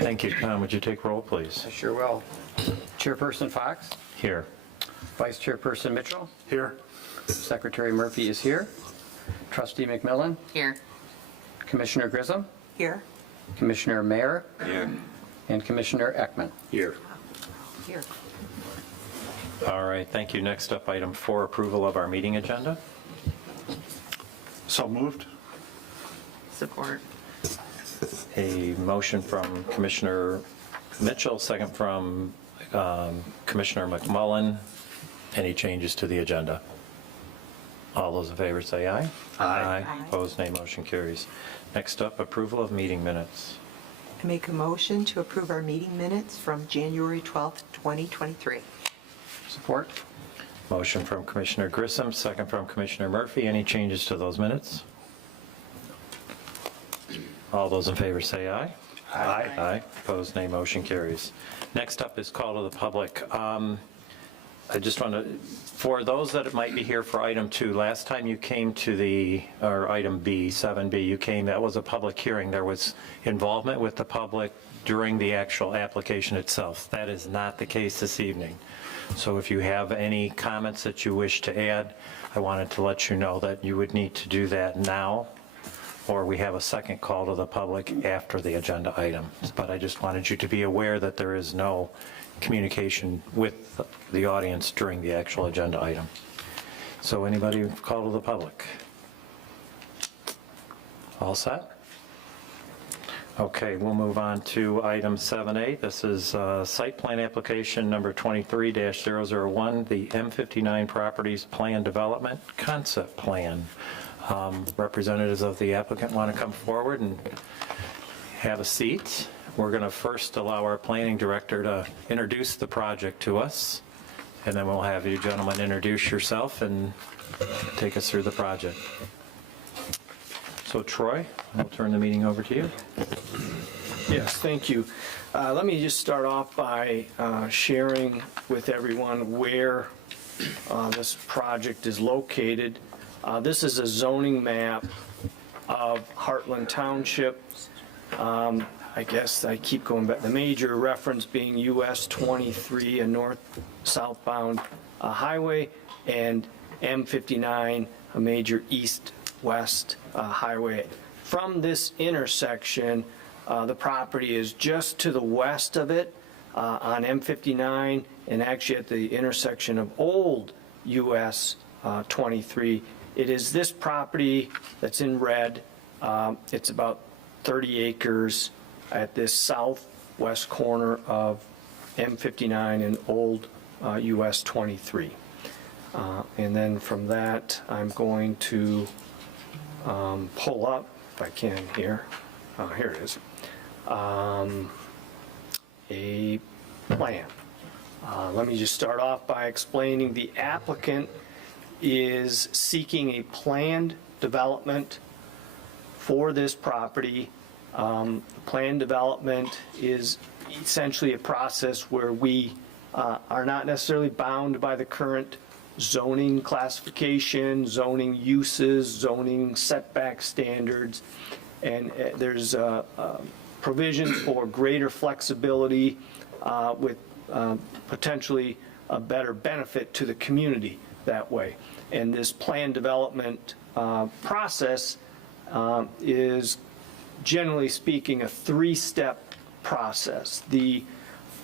Thank you. Tom, would you take roll, please? I sure will. Chairperson Fox, Here. Vice Chairperson Mitchell, Here. Secretary Murphy is here, Trustee McMillan, Here. Commissioner Grissom, Here. Commissioner Mayer, Here. and Commissioner Ekman. Here. Here. All right, thank you. Next up, item 4, approval of our meeting agenda. So moved. Support. A motion from Commissioner Mitchell, second from Commissioner McMullen. Any changes to the agenda? All those in favor say aye. Aye. Opposed, nay. Motion carries. Next up, approval of meeting minutes. I make a motion to approve our meeting minutes from January 12th, 2023. Support? Motion from Commissioner Grissom, second from Commissioner Murphy. Any changes to those minutes? All those in favor say aye. Aye. Aye. Opposed, nay. Motion carries. Next up is call to the public. I just want to, for those that might be here for item 2, last time you came to the, or item B, 7B, you came, that was a public hearing. There was involvement with the public during the actual application itself. That is not the case this evening. So if you have any comments that you wish to add, I wanted to let you know that you would need to do that now, or we have a second call to the public after the agenda item. But I just wanted you to be aware that there is no communication with the audience during the actual agenda item. So anybody call to the public? All set? Okay, we'll move on to item 7A. This is site plan application number 23-001, the M59 Properties Plan Development Concept Plan. Representatives of the applicant want to come forward and have a seat. We're going to first allow our planning director to introduce the project to us, and then we'll have you gentlemen introduce yourself and take us through the project. So Troy, I'll turn the meeting over to you. Yes, thank you. Let me just start off by sharing with everyone where this project is located. This is a zoning map of Heartland Township. I guess I keep going back. The major reference being US 23, a north-southbound highway, and M59, a major east-west highway. From this intersection, the property is just to the west of it on M59, and actually at the intersection of old US 23. It is this property that's in red. It's about 30 acres at this southwest corner of M59 and old US 23. And then from that, I'm going to pull up, if I can here, here it is, a plan. Let me just start off by explaining the applicant is seeking a planned development for this property. Planned development is essentially a process where we are not necessarily bound by the current zoning classification, zoning uses, zoning setback standards, and there's provisions for greater flexibility with potentially a better benefit to the community that way. And this planned development process is, generally speaking, a 3-step process. The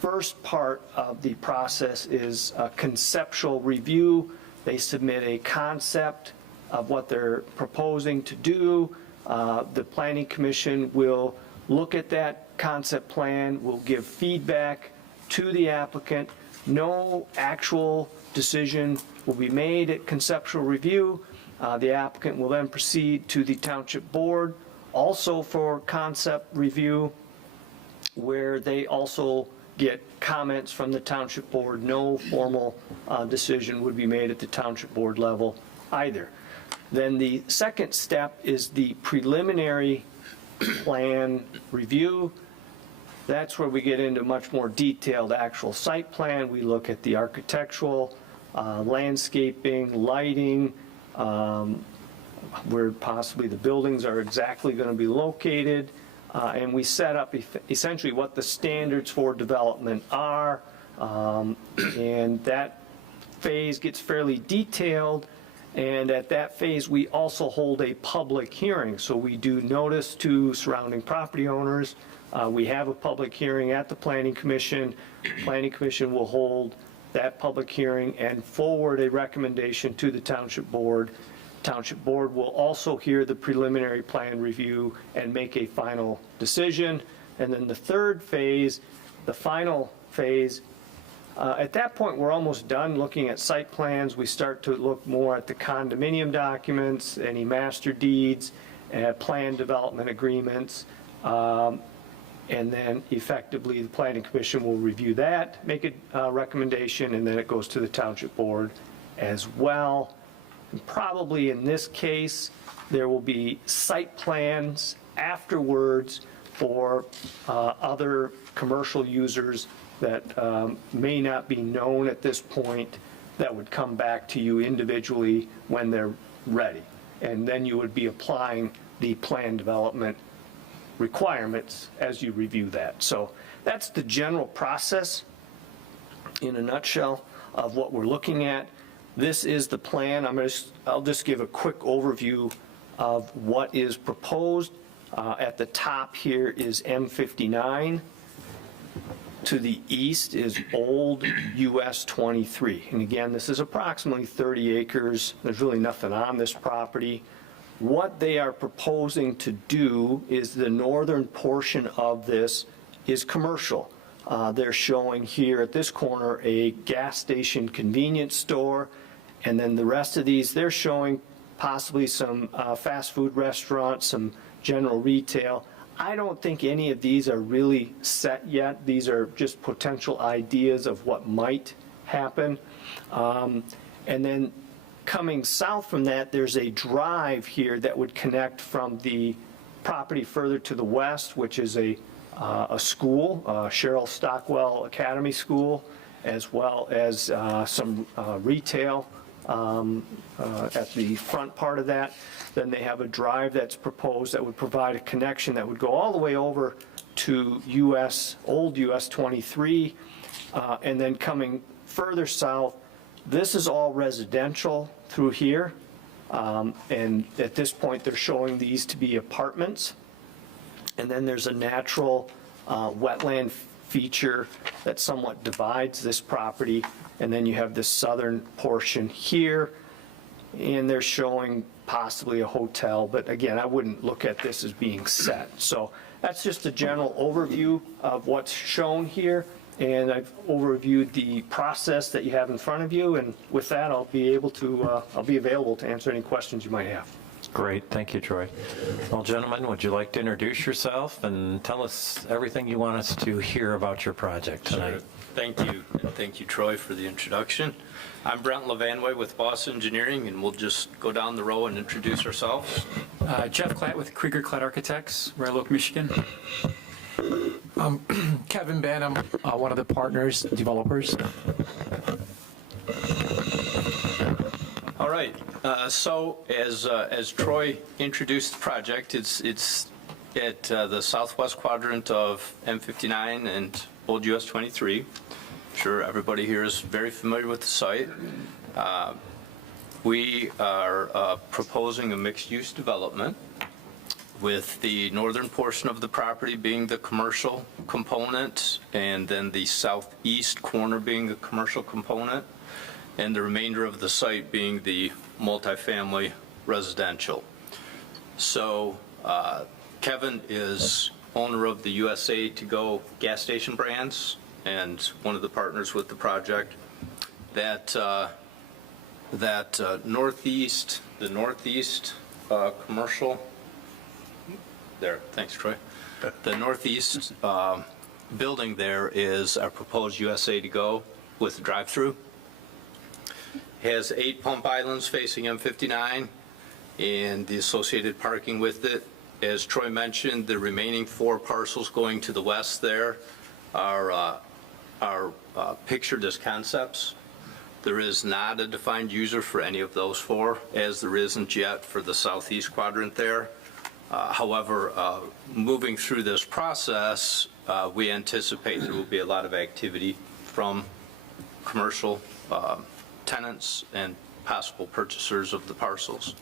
first part of the process is a conceptual review. They submit a concept of what they're proposing to do. The Planning Commission will look at that concept plan, will give feedback to the applicant. No actual decision will be made at conceptual review. The applicant will then proceed to the Township Board, also for concept review, where they also get comments from the Township Board. No formal decision would be made at the Township Board level either. Then the second step is the preliminary plan review. That's where we get into much more detailed actual site plan. We look at the architectural, landscaping, lighting, where possibly the buildings are exactly going to be located, and we set up essentially what the standards for development are, and that phase gets fairly detailed, and at that phase, we also hold a public hearing. So we do notice to surrounding property owners. We have a public hearing at the Planning Commission. Planning Commission will hold that public hearing and forward a recommendation to the Township Board. Township Board will also hear the preliminary plan review and make a final decision. And then the third phase, the final phase, at that point, we're almost done looking at site plans. We start to look more at the condominium documents, any master deeds, plan development agreements, and then effectively the Planning Commission will review that, make a recommendation, and then it goes to the Township Board as well. And probably in this case, there will be site plans afterwards for other commercial users that may not be known at this point, that would come back to you individually when they're ready. And then you would be applying the plan development requirements as you review that. So that's the general process in a nutshell of what we're looking at. This is the plan. I'll just give a quick overview of what is proposed. At the top here is M59. To the east is old US 23. And again, this is approximately 30 acres. There's really nothing on this property. What they are proposing to do is the northern portion of this is commercial. They're showing here at this corner a gas station convenience store, and then the rest of these, they're showing possibly some fast food restaurants, some general retail. I don't think any of these are really set yet. These are just potential ideas of what might happen. And then coming south from that, there's a drive here that would connect from the property further to the west, which is a school, Cheryl Stockwell Academy School, as well as some retail at the front part of that. Then they have a drive that's proposed that would provide a connection that would go all the way over to old US 23, and then coming further south, this is all residential through here, and at this point they're showing these to be apartments, and then there's a natural wetland feature that somewhat divides this property, and then you have this southern portion here, and they're showing possibly a hotel, but again, I wouldn't look at this as being set. So that's just a general overview of what's shown here, and I've overviewed the process that you have in front of you, and with that, I'll be available to answer any questions you might have. Great, thank you, Troy. Well, gentlemen, would you like to introduce yourself and tell us everything you want us to hear about your project tonight? Sure. Thank you, and thank you, Troy, for the introduction. I'm Brent Levanway with Boss Engineering, and we'll just go down the row and introduce ourselves. Jeff Klatt with Krieger Klatt Architects, Royal Oak, Michigan. Kevin Banham, one of the partners, developers. All right, so as Troy introduced the project, it's at the southwest quadrant of M59 and Old US 23. I'm sure everybody here is very familiar with the site. We are proposing a mixed-use development with the northern portion of the property being the commercial component, and then the southeast corner being the commercial component, and the remainder of the site being the multifamily residential. So Kevin is owner of the USA To Go gas station brands and one of the partners with the project. The northeast commercial, there, thanks, Troy. The northeast building there is our proposed USA To Go with drive-through. Has 8 pump islands facing M59 and the associated parking with it. As Troy mentioned, the remaining 4 parcels going to the west there are pictured as concepts. There is not a defined user for any of those 4, as there isn't yet for the southeast quadrant there. However, moving through this process, we anticipate there will be a lot of activity from commercial tenants and possible purchasers of the parcels.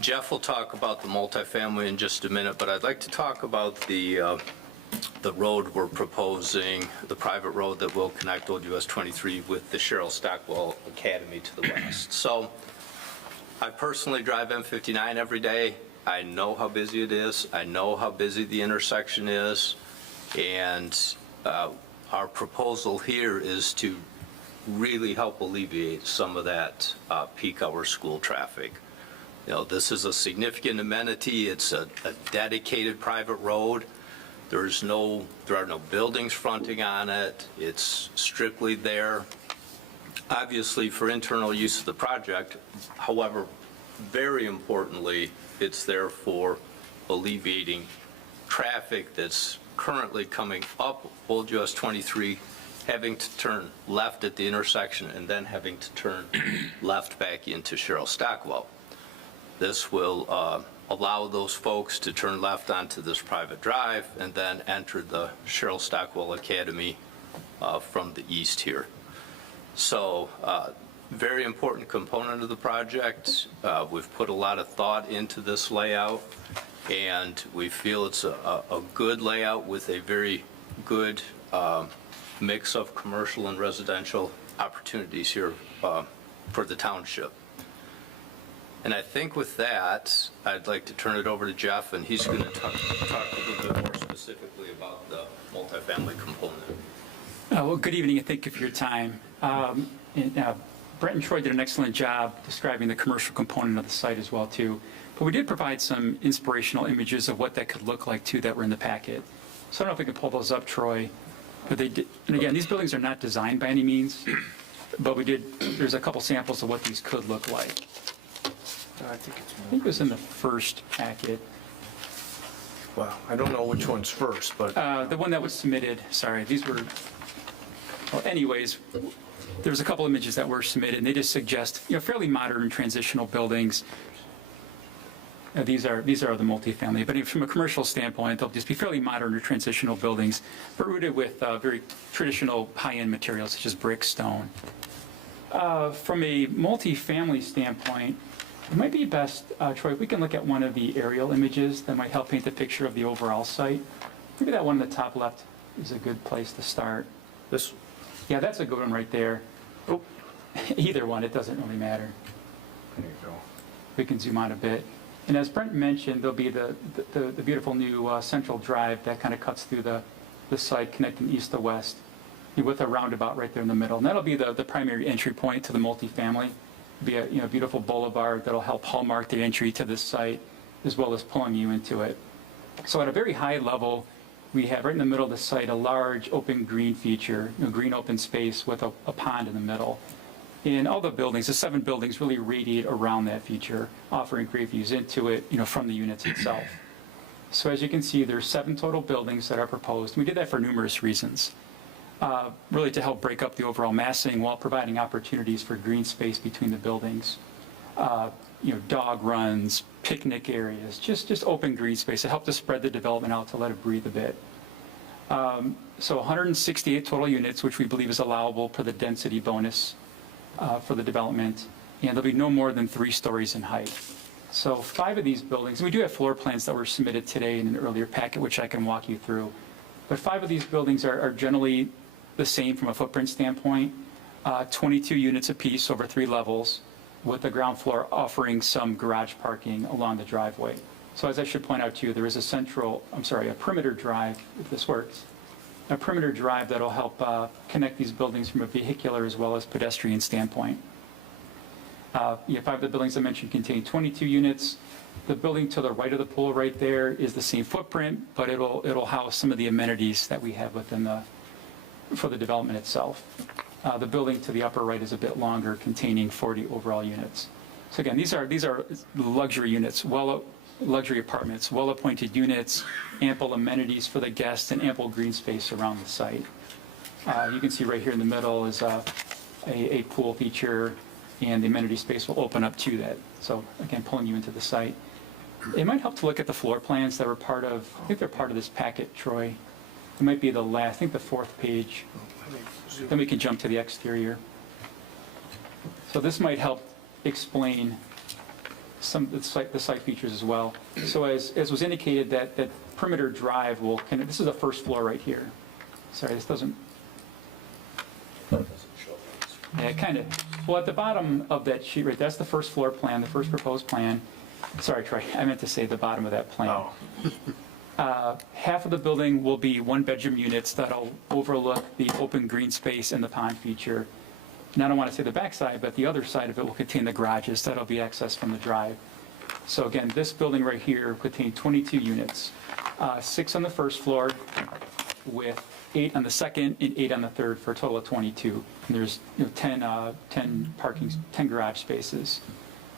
Jeff will talk about the multifamily in just a minute, but I'd like to talk about the road we're proposing, the private road that will connect Old US 23 with the Cheryl Stockwell Academy to the west. So I personally drive M59 every day. I know how busy it is. I know how busy the intersection is. And our proposal here is to really help alleviate some of that peak hour school traffic. You know, this is a significant amenity. It's a dedicated private road. There are no buildings fronting on it. It's strictly there, obviously, for internal use of the project. However, very importantly, it's there for alleviating traffic that's currently coming up Old US 23, having to turn left at the intersection and then having to turn left back into Cheryl Stockwell. This will allow those folks to turn left onto this private drive and then enter the Cheryl Stockwell Academy from the east here. So very important component of the project. We've put a lot of thought into this layout, and we feel it's a good layout with a very good mix of commercial and residential opportunities here for the township. And I think with that, I'd like to turn it over to Jeff, and he's going to talk a little bit more specifically about the multifamily component. Well, good evening, and thank you for your time. Brent and Troy did an excellent job describing the commercial component of the site as well, too. But we did provide some inspirational images of what that could look like, too, that were in the packet. So I don't know if we can pull those up, Troy. But they did, and again, these buildings are not designed by any means, but there's a couple samples of what these could look like. I think it's I think it was in the first packet. Well, I don't know which one's first, but The one that was submitted, sorry, these were, well, anyways, there was a couple images that were submitted, and they just suggest, fairly modern transitional buildings. These are the multifamily, but from a commercial standpoint, they'll just be fairly modern or transitional buildings, but rooted with very traditional high-end materials such as brick, stone. From a multifamily standpoint, it might be best, Troy, if we can look at one of the aerial images that might help paint the picture of the overall site. Maybe that one in the top left is a good place to start. this, Yeah, that's a good one right there. Oh, either one, it doesn't really matter. there you go. We can zoom out a bit. And as Brent mentioned, there'll be the beautiful new central drive that kind of cuts through the site, connecting east to west, with a roundabout right there in the middle. And that'll be the primary entry point to the multifamily. It'll be a beautiful boulevard that'll help hallmark the entry to this site, as well as pulling you into it. So at a very high level, we have right in the middle of the site a large open green feature, green open space with a pond in the middle. And all the buildings, the 7 buildings, really radiate around that feature, offering great views into it, from the units itself. So as you can see, there's 7 total buildings that are proposed. We did that for numerous reasons, really to help break up the overall massing while providing opportunities for green space between the buildings. Dog runs, picnic areas, just open green space to help to spread the development out, to let it breathe a bit. So 168 total units, which we believe is allowable per the density bonus for the development, and there'll be no more than 3 stories in height. So 5 of these buildings, and we do have floor plans that were submitted today in an earlier packet, which I can walk you through, but 5 of these buildings are generally the same from a footprint standpoint, 22 units apiece over 3 levels, with the ground floor offering some garage parking along the driveway. So as I should point out to you, there is a perimeter drive, if this works, a perimeter drive that'll help connect these buildings from a vehicular as well as pedestrian standpoint. 5 of the buildings I mentioned contain 22 units. The building to the right of the pool right there is the same footprint, but it'll house some of the amenities that we have for the development itself. The building to the upper right is a bit longer, containing 40 overall units. So again, these are luxury units, well luxury apartments, well-appointed units, ample amenities for the guests, and ample green space around the site. You can see right here in the middle is a pool feature, and the amenity space will open up to that. So again, pulling you into the site. It might help to look at the floor plans that were part of, I think they're part of this packet, Troy. It might be the last, I think the 4th page. Then we can jump to the exterior. So this might help explain some of the site features as well. So as was indicated, that perimeter drive will, this is the first floor right here. Sorry, this doesn't. Yeah, kind of. Well, at the bottom of that sheet, right, that's the first floor plan, the first proposed plan. Sorry, Troy, I meant to say the bottom of that plan. Half of the building will be one-bedroom units that'll overlook the open green space and the pond feature. And I don't want to say the backside, but the other side of it will contain the garages that'll be accessed from the drive. So again, this building right here will contain 22 units, 6 on the first floor with 8 on the second and 8 on the third for a total of 22. And there's 10 garage spaces.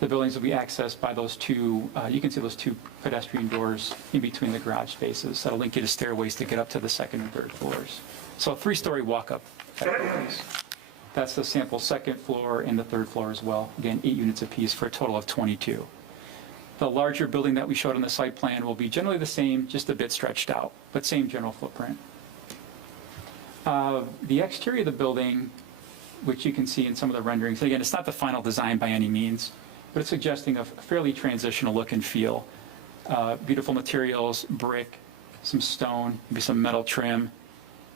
The buildings will be accessed by those two, you can see those 2 pedestrian doors in between the garage spaces. That'll link you to stairways to get up to the second and third floors. So 3-story walk-up type buildings. That's the sample second floor and the third floor as well. Again, 8 units apiece for a total of 22. The larger building that we showed on the site plan will be generally the same, just a bit stretched out, but same general footprint. The exterior of the building, which you can see in some of the renderings, again, it's not the final design by any means, but it's suggesting a fairly transitional look and feel. Beautiful materials, brick, some stone, maybe some metal trim,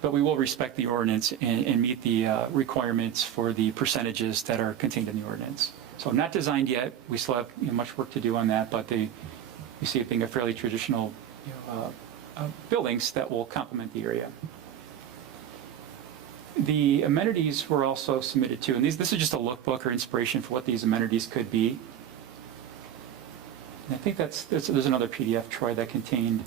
but we will respect the ordinance and meet the requirements for the percentages that are contained in the ordinance. So not designed yet. We still have much work to do on that, but we see it being a fairly traditional buildings that will complement the area. The amenities were also submitted to, and this is just a lookbook or inspiration for what these amenities could be. And I think there's another PDF, Troy, that contained.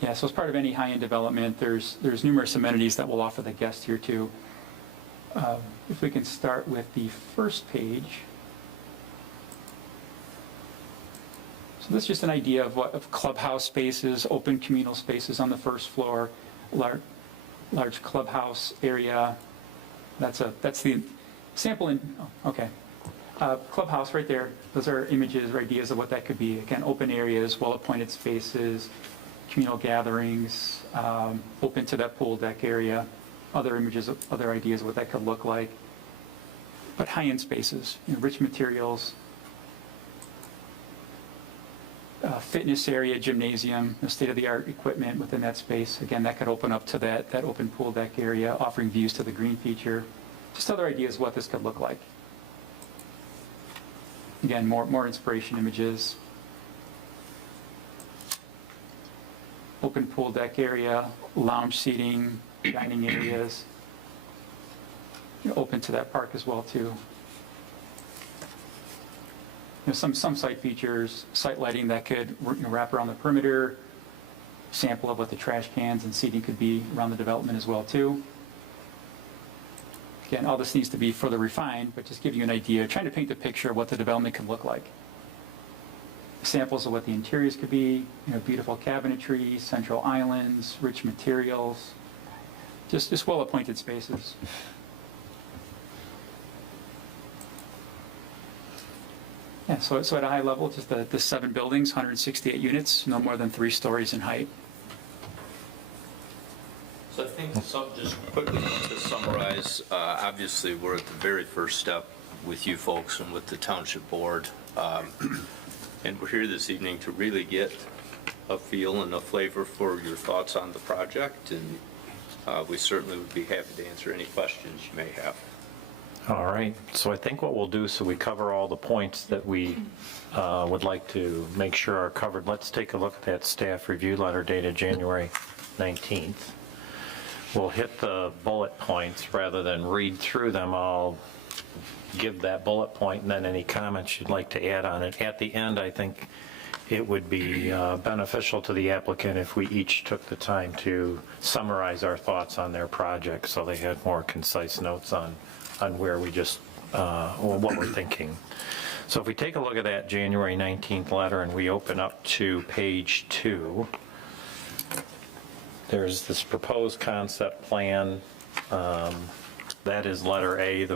Yeah, so as part of any high-end development, there's numerous amenities that we'll offer the guests here too. If we can start with the first page. So this is just an idea of clubhouse spaces, open communal spaces on the first floor, large clubhouse area. That's the sample okay. Clubhouse right there. Those are images or ideas of what that could be. Again, open areas, well-appointed spaces, communal gatherings, open to that pool deck area, other images, other ideas of what that could look like. But high-end spaces, rich materials, fitness area, gymnasium, state-of-the-art equipment within that space. Again, that could open up to that open pool deck area, offering views to the green feature. Just other ideas what this could look like. Again, more inspiration images. Open pool deck area, lounge seating, dining areas. Open to that park as well too. Some site features, site lighting that could wrap around the perimeter, sample of what the trash cans and seating could be around the development as well too. Again, all this needs to be further refined, but just give you an idea, trying to paint the picture of what the development could look like. Samples of what the interiors could be, beautiful cabinetry, central islands, rich materials, just well-appointed spaces. Yeah, so at a high level, just the 7 buildings, 168 units, no more than 3 stories in height. So I think just quickly to summarize, obviously we're at the very first step with you folks and with the township board. And we're here this evening to really get a feel and a flavor for your thoughts on the project. And we certainly would be happy to answer any questions you may have. All right, so I think what we'll do, so we cover all the points that we would like to make sure are covered. Let's take a look at that staff review letter dated January 19th. We'll hit the bullet points rather than read through them. I'll give that bullet point and then any comments you'd like to add on it. At the end, I think it would be beneficial to the applicant if we each took the time to summarize our thoughts on their project so they had more concise notes on where we just, or what we're thinking. So if we take a look at that January 19th letter and we open up to page 2, there's this proposed concept plan. That is letter A,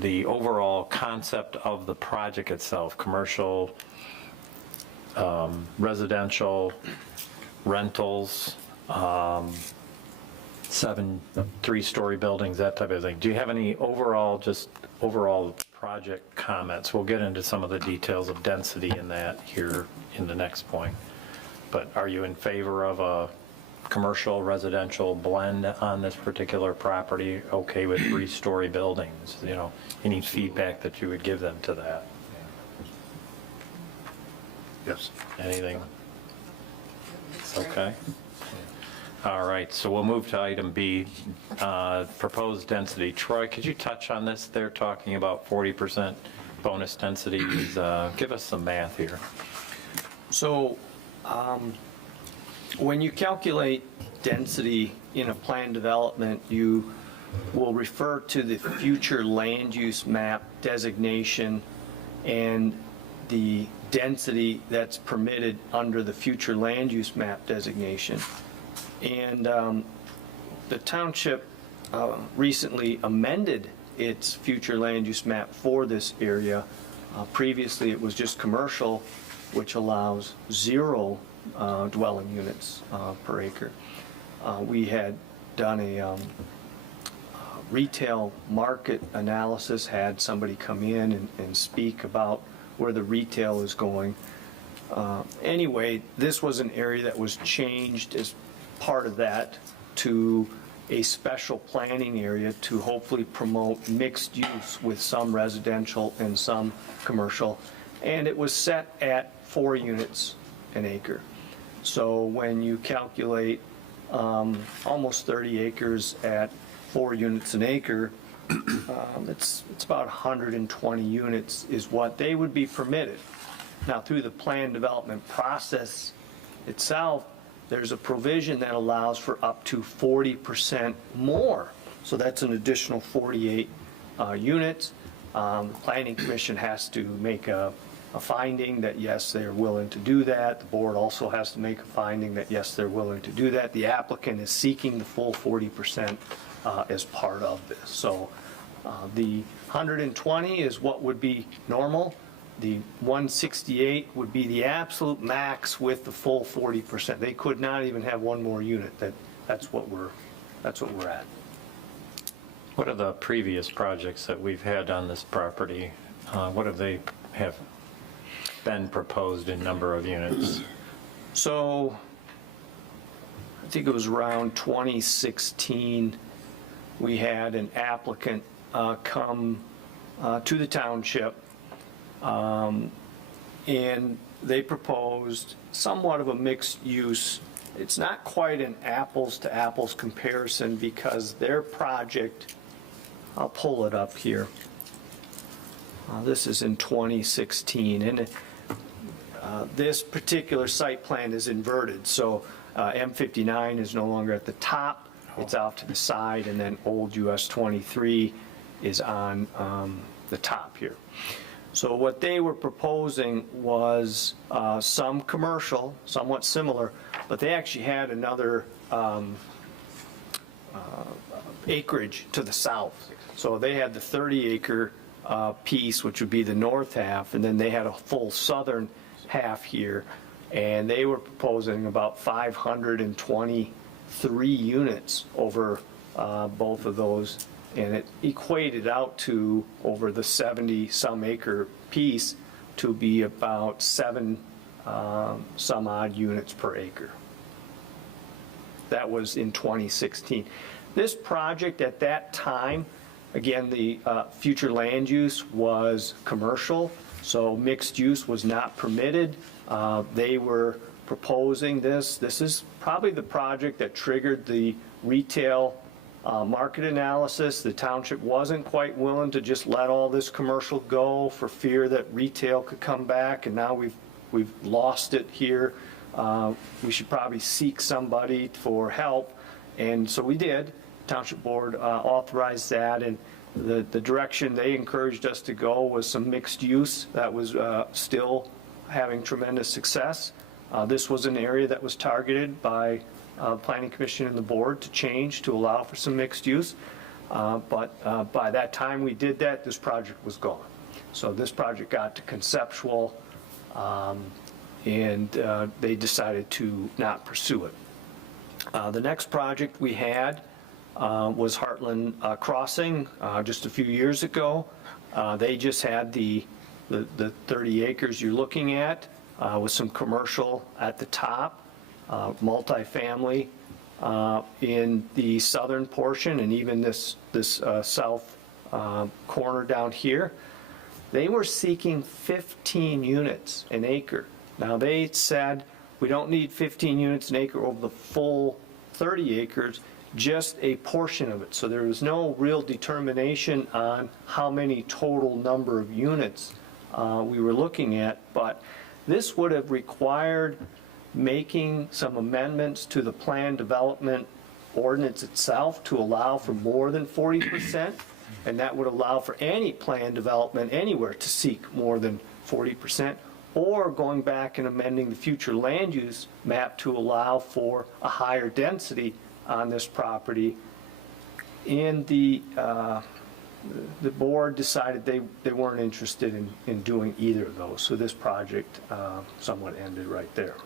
the overall concept of the project itself, commercial, residential, rentals, 7 3-story buildings, that type of thing. Do you have any overall project comments? We'll get into some of the details of density in that here in the next point. But are you in favor of a commercial residential blend on this particular property? Okay with 3-story buildings? You know, any feedback that you would give them to that? Yes. Anything? Okay. All right, so we'll move to item B, proposed density. Troy, could you touch on this? They're talking about 40% bonus densities. Give us some math here. So when you calculate density in a planned development, you will refer to the future land use map designation and the density that's permitted under the future land use map designation. And the township recently amended its future land use map for this area. Previously, it was just commercial, which allows 0 dwelling units per acre. We had done a retail market analysis, had somebody come in and speak about where the retail is going. Anyway, this was an area that was changed as part of that to a special planning area to hopefully promote mixed use with some residential and some commercial. And it was set at 4 units an acre. So when you calculate almost 30 acres at 4 units an acre, it's about 120 units is what they would be permitted. Now, through the plan development process itself, there's a provision that allows for up to 40% more. So that's an additional 48 units. The Planning Commission has to make a finding that, yes, they're willing to do that. The board also has to make a finding that, yes, they're willing to do that. The applicant is seeking the full 40% as part of this. So the 120 is what would be normal. The 168 would be the absolute max with the full 40%. They could not even have one more unit. That's what we're at. What are the previous projects that we've had on this property? What have they been proposed in number of units? So I think it was around 2016, we had an applicant come to the township, and they proposed somewhat of a mixed use. It's not quite an apples to apples comparison because their project, I'll pull it up here. This is in 2016, and this particular site plan is inverted. So M59 is no longer at the top, it's off to the side, and then old US 23 is on the top here. So what they were proposing was some commercial, somewhat similar, but they actually had another acreage to the south. So they had the 30-acre piece, which would be the north half, and then they had a full southern half here, and they were proposing about 523 units over both of those, and it equated out to, over the 70-some acre piece, to be about 7 some odd units per acre. That was in 2016. This project at that time, again, the future land use was commercial, so mixed use was not permitted. They were proposing this. This is probably the project that triggered the retail market analysis. The township wasn't quite willing to just let all this commercial go for fear that retail could come back, and now we've lost it here. We should probably seek somebody for help, and so we did. Township board authorized that, and The direction they encouraged us to go was some mixed use that was still having tremendous success. This was an area that was targeted by Planning Commission and the board to change to allow for some mixed use. But by that time we did that, this project was gone. So this project got to conceptual, and they decided to not pursue it. The next project we had was Heartland Crossing just a few years ago. They just had the 30 acres you're looking at with some commercial at the top, multifamily in the southern portion, and even this south corner down here. They were seeking 15 units an acre. Now, they said, we don't need 15 units an acre over the full 30 acres, just a portion of it. So there was no real determination on how many total number of units we were looking at, but this would have required making some amendments to the plan development ordinance itself to allow for more than 40%, and that would allow for any plan development anywhere to seek more than 40%, or going back and amending the future land use map to allow for a higher density on this property. And the board decided they weren't interested in doing either of those, so this project somewhat ended right there.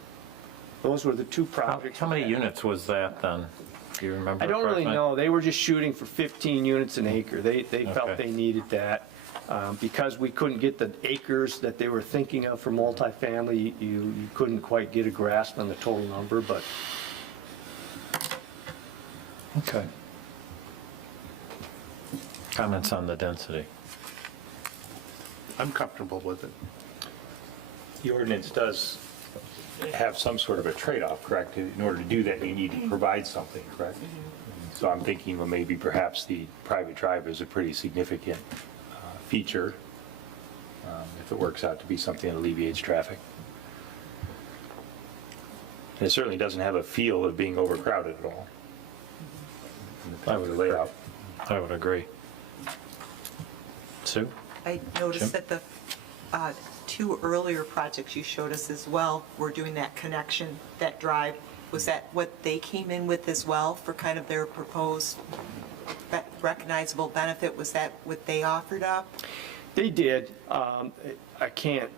Those were the two projects. How many units was that then? Do you remember? I don't really approximately? know. They were just shooting for 15 units an acre. They felt Okay. they needed that. Because we couldn't get the acres that they were thinking of for multifamily, you couldn't quite get a grasp on the total number, but Okay. Comments on the density? I'm comfortable with it. The ordinance does have some sort of a trade-off, correct? In order to do that, you need to provide something, correct? So I'm thinking, well, maybe perhaps the private drive is a pretty significant feature, if it works out to be something that alleviates traffic. And it certainly doesn't have a feel of being overcrowded at all. I would lay out. I would agree. Sue? I Jim? noticed that the two earlier projects you showed us as well were doing that connection, that drive. Was that what they came in with as well for kind of their proposed recognizable benefit? Was that what they offered up? they did. I can't,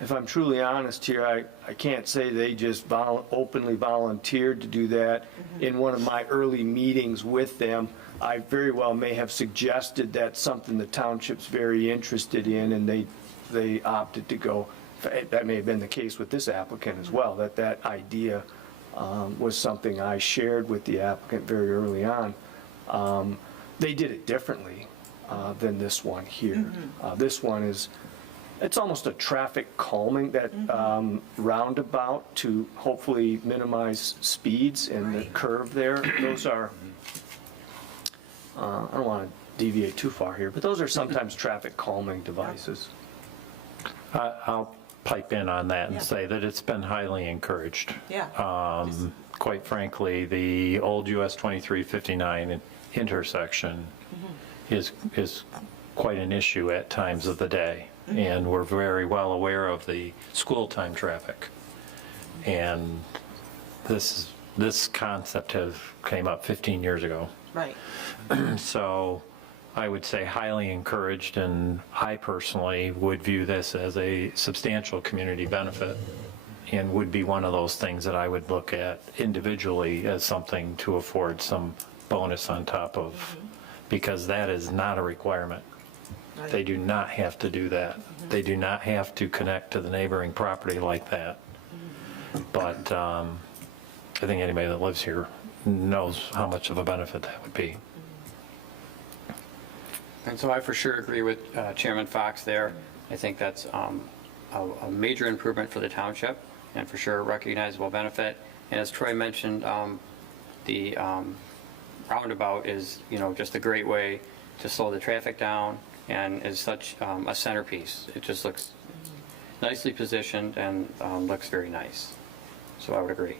if I'm truly honest here, I can't say they just openly volunteered to do that. In one of my early meetings with them, I very well may have suggested that's something the township's very interested in, and they opted to go. That may have been the case with this applicant as well, that idea was something I shared with the applicant very early on. They did it differently than this one here. This one it's almost a traffic calming, that roundabout to hopefully minimize speeds and the curve there. Those are, I don't want to deviate too far here, but those are sometimes traffic calming devices. I'll pipe in on that and Yeah. say that it's been highly encouraged. Yeah. Quite frankly, the old US 2359 intersection is quite an issue at times of the day. And we're very well aware of the school time traffic. And this concept came up 15 years ago. Right. So I would say highly encouraged, and I personally would view this as a substantial community benefit and would be one of those things that I would look at individually as something to afford some bonus on top of, because that is not a requirement. They do not have to do that. They do not have to connect to the neighboring property like that. But I think anybody that lives here knows how much of a benefit that would be. And so I for sure agree with Chairman Fox there. I think that's a major improvement for the township, and for sure a recognizable benefit. And as Troy mentioned, the roundabout is, just a great way to slow the traffic down, and is such a centerpiece. It just looks nicely positioned and looks very nice. So I would agree.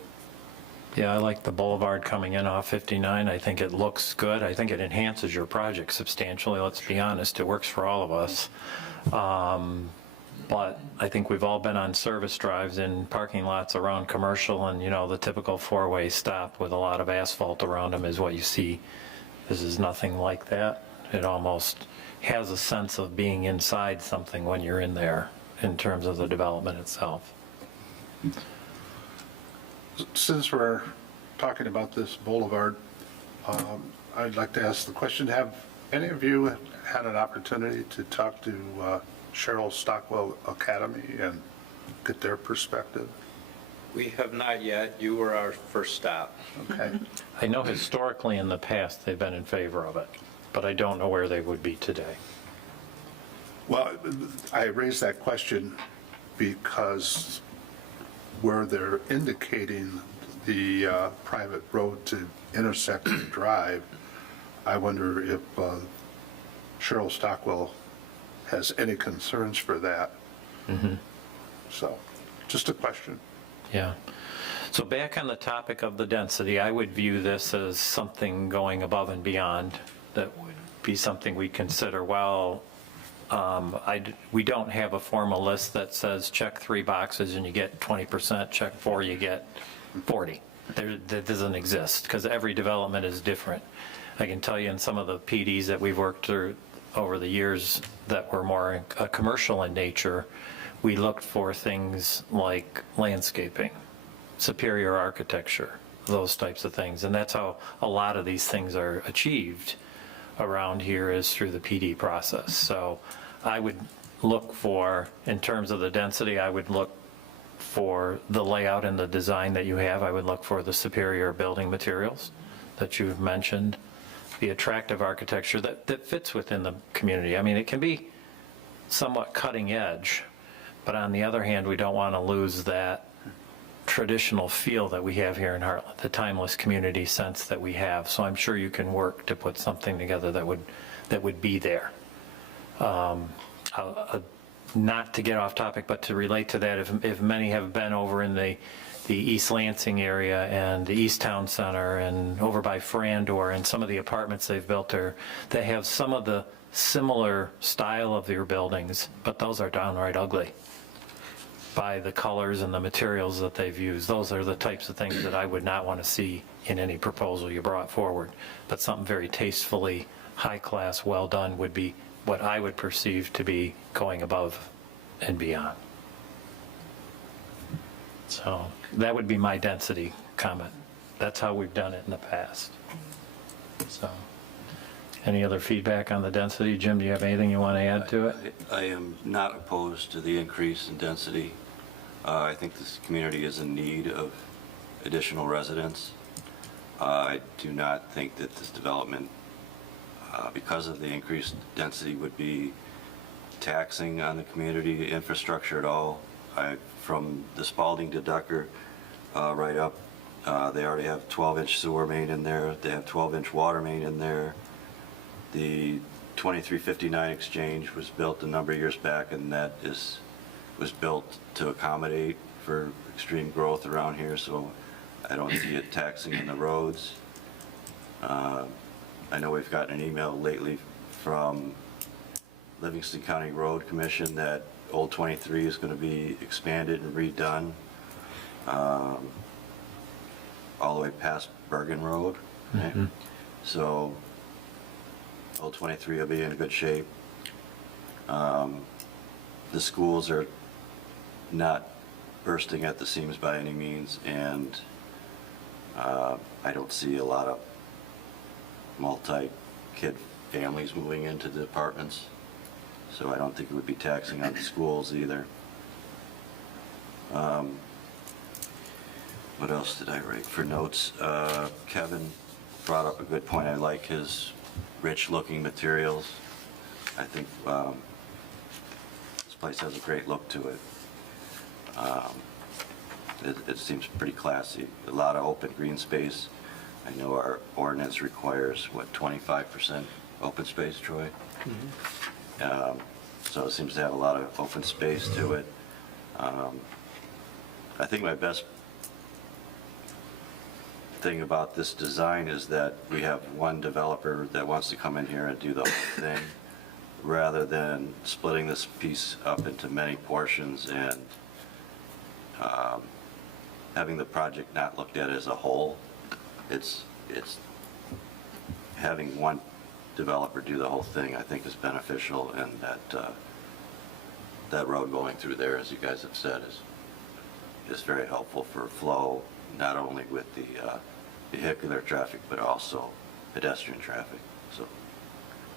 Yeah, I like the boulevard coming in off 59. I think it looks good. I think it enhances your project substantially. Let's be honest, it works for all of us. But I think we've all been on service drives in parking lots around commercial, and, you know, the typical four-way stop with a lot of asphalt around them is what you see. This is nothing like that. It almost has a sense of being inside something when you're in there in terms of the development itself. Since we're talking about this boulevard, I'd like to ask the question, have any of you had an opportunity to talk to Cheryl Stockwell Academy and get their perspective? We have not yet. You were our first stop. Okay. I know historically in the past, they've been in favor of it, but I don't know where they would be today. Well, I raised that question because where they're indicating the private road to intersect the drive, I wonder if Cheryl Stockwell has any concerns for that. So, just a question. Yeah. So back on the topic of the density, I would view this as something going above and beyond. That would be something we consider. Well, we don't have a formal list that says check 3 boxes and you get 20%, check 4, you get 40. That doesn't exist because every development is different. I can tell you in some of the PDs that we've worked through over the years that were more commercial in nature, we looked for things like landscaping, superior architecture, those types of things. And that's how a lot of these things are achieved around here, is through the PD process. So I would look for, in terms of the density, I would look for the layout and the design that you have. I would look for the superior building materials that you've mentioned, the attractive architecture that fits within the community. I mean, it can be somewhat cutting edge, but on the other hand, we don't want to lose that traditional feel that we have here in Heartland, the timeless community sense that we have. So I'm sure you can work to put something together that would be there. Not to get off topic, but to relate to that, if many have been over in the East Lansing area and the East Town Center and over by Frandor and some of the apartments they've built there, they have some of the similar style of their buildings, but those are downright ugly by the colors and the materials that they've used. Those are the types of things that I would not want to see in any proposal you brought forward. But something very tastefully, high class, well done would be what I would perceive to be going above and beyond. So that would be my density comment. That's how we've done it in the past. So, any other feedback on the density? Jim, do you have anything you want to add to it? I am not opposed to the increase in density. I think this community is in need of additional residents. I do not think that this development, because of the increased density, would be taxing on the community infrastructure at all. From the Spalding to Ducker, right up, they already have 12-inch sewer main in there. They have 12-inch water main in there. The 2359 exchange was built a number of years back, and that was built to accommodate for extreme growth around here, so I don't see it taxing in the roads. I know we've gotten an email lately from Livingston County Road Commission that Old 23 is going to be expanded and redone all the way past Bergen Road. Right? So Old 23 will be in good shape. The schools are not bursting at the seams by any means, and I don't see a lot of multi-kid families moving into the apartments. So I don't think it would be taxing on the schools either. What else did I write for notes? Kevin brought up a good point. I like his rich-looking materials. I think this place has a great look to it. It seems pretty classy. A lot of open green space. I know our ordinance requires, what, 25% open space, Troy? So it seems to have a lot of open space to it. I think my best thing about this design is that we have one developer that wants to come in here and do the whole thing, rather than splitting this piece up into many portions and having the project not looked at as a whole. It's having one developer do the whole thing, I think, is beneficial, and that road going through there, as you guys have said, is very helpful for flow, not only with the vehicular traffic, but also pedestrian traffic. So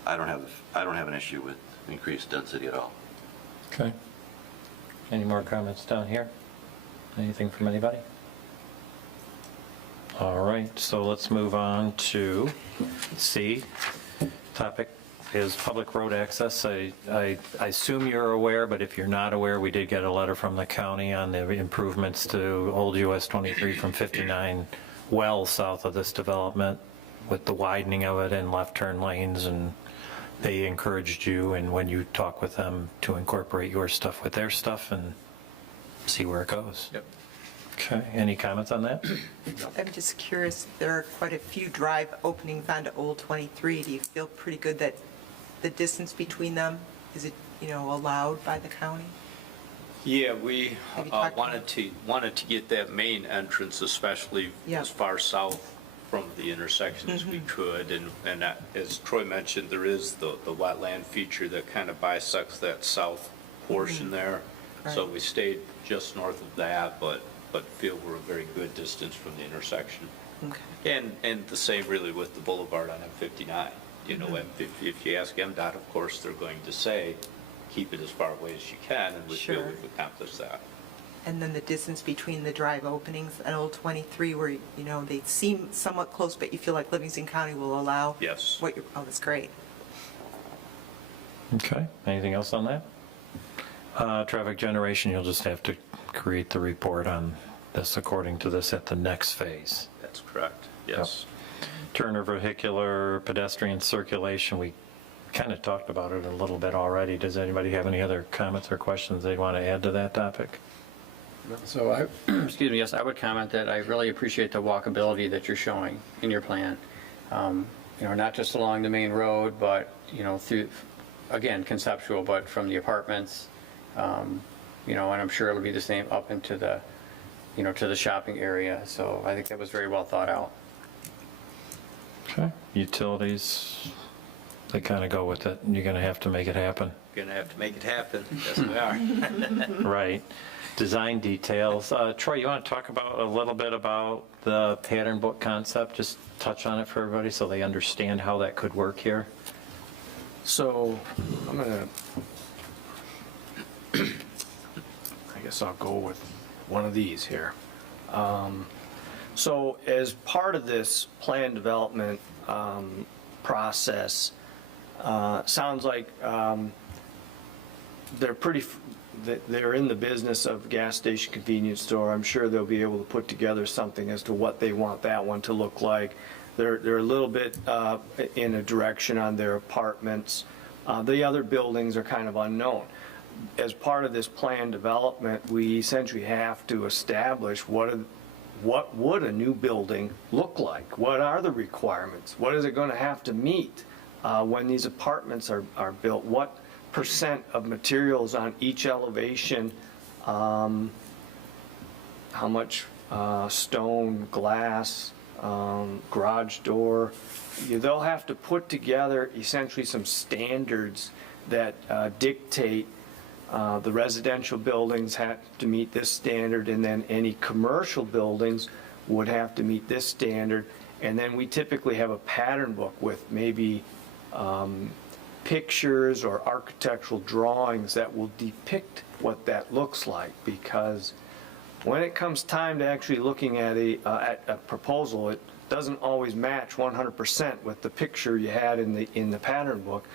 I don't have an issue with increased density at all. Okay. Any more comments down here? Anything from anybody? All right, so let's move on to C. Topic is public road access. I assume you're aware, but if you're not aware, we did get a letter from the county on the improvements to Old US 23 from 59 well south of this development with the widening of it and left turn lanes, and they encouraged you, and when you talk with them, to incorporate your stuff with their stuff and see where it goes. Yep. Okay, any comments on that? I'm just curious, there are quite a few drive openings onto Old 23. Do you feel pretty good that the distance between them, is it, allowed by the county? Yeah, we Have you talked wanted to get that main entrance, especially Yeah. as far south from the intersection as we could. And that, as Troy mentioned, there is the wetland feature that kind of bisects that south portion there. So Right. we stayed just north of that, but feel we're a very good distance from the intersection. Okay. And the same really with the boulevard on M59. If you ask MDOT, of course, they're going to say, keep it as far away as you can, and we feel Sure. we've accomplished that. And then the distance between the drive openings at Old 23 where, they seem somewhat close, but you feel like Livingston County will allow? Yes. Oh, that's great. Okay, anything else on that? Traffic generation, you'll just have to create the report on this according to this at the next phase. That's correct, yes. Turner vehicular pedestrian circulation, we kind of talked about it a little bit already. Does anybody have any other comments or questions they'd want to add to that topic? So excuse me, yes, I would comment that I really appreciate the walkability that you're showing in your plan. Not just along the main road, but, through, again, conceptual, but from the apartments, and I'm sure it'll be the same up into the, to the shopping area. So I think that was very well thought out. Okay, utilities, they kind of go with it, and you're going to have to make it happen. Going to have to make it happen, yes we are. Right. Design details. Troy, you want to talk about a little bit about the pattern book concept? Just touch on it for everybody so they understand how that could work here. So I'm gonna, I guess I'll go with one of these here. So as part of this plan development process, sounds like they're in the business of gas station convenience store. I'm sure they'll be able to put together something as to what they want that one to look like. They're a little bit in a direction on their apartments. The other buildings are kind of unknown. As part of this plan development, we essentially have to establish what would a new building look like? What are the requirements? What is it going to have to meet when these apartments are built? What percent of materials on each elevation? How much stone, glass, garage door? They'll have to put together essentially some standards that dictate the residential buildings have to meet this standard, and then any commercial buildings would have to meet this standard. And then we typically have a pattern book with maybe pictures or architectural drawings that will depict what that looks like, because when it comes time to actually looking at a proposal, it doesn't always match 100% with the picture you had in the pattern book.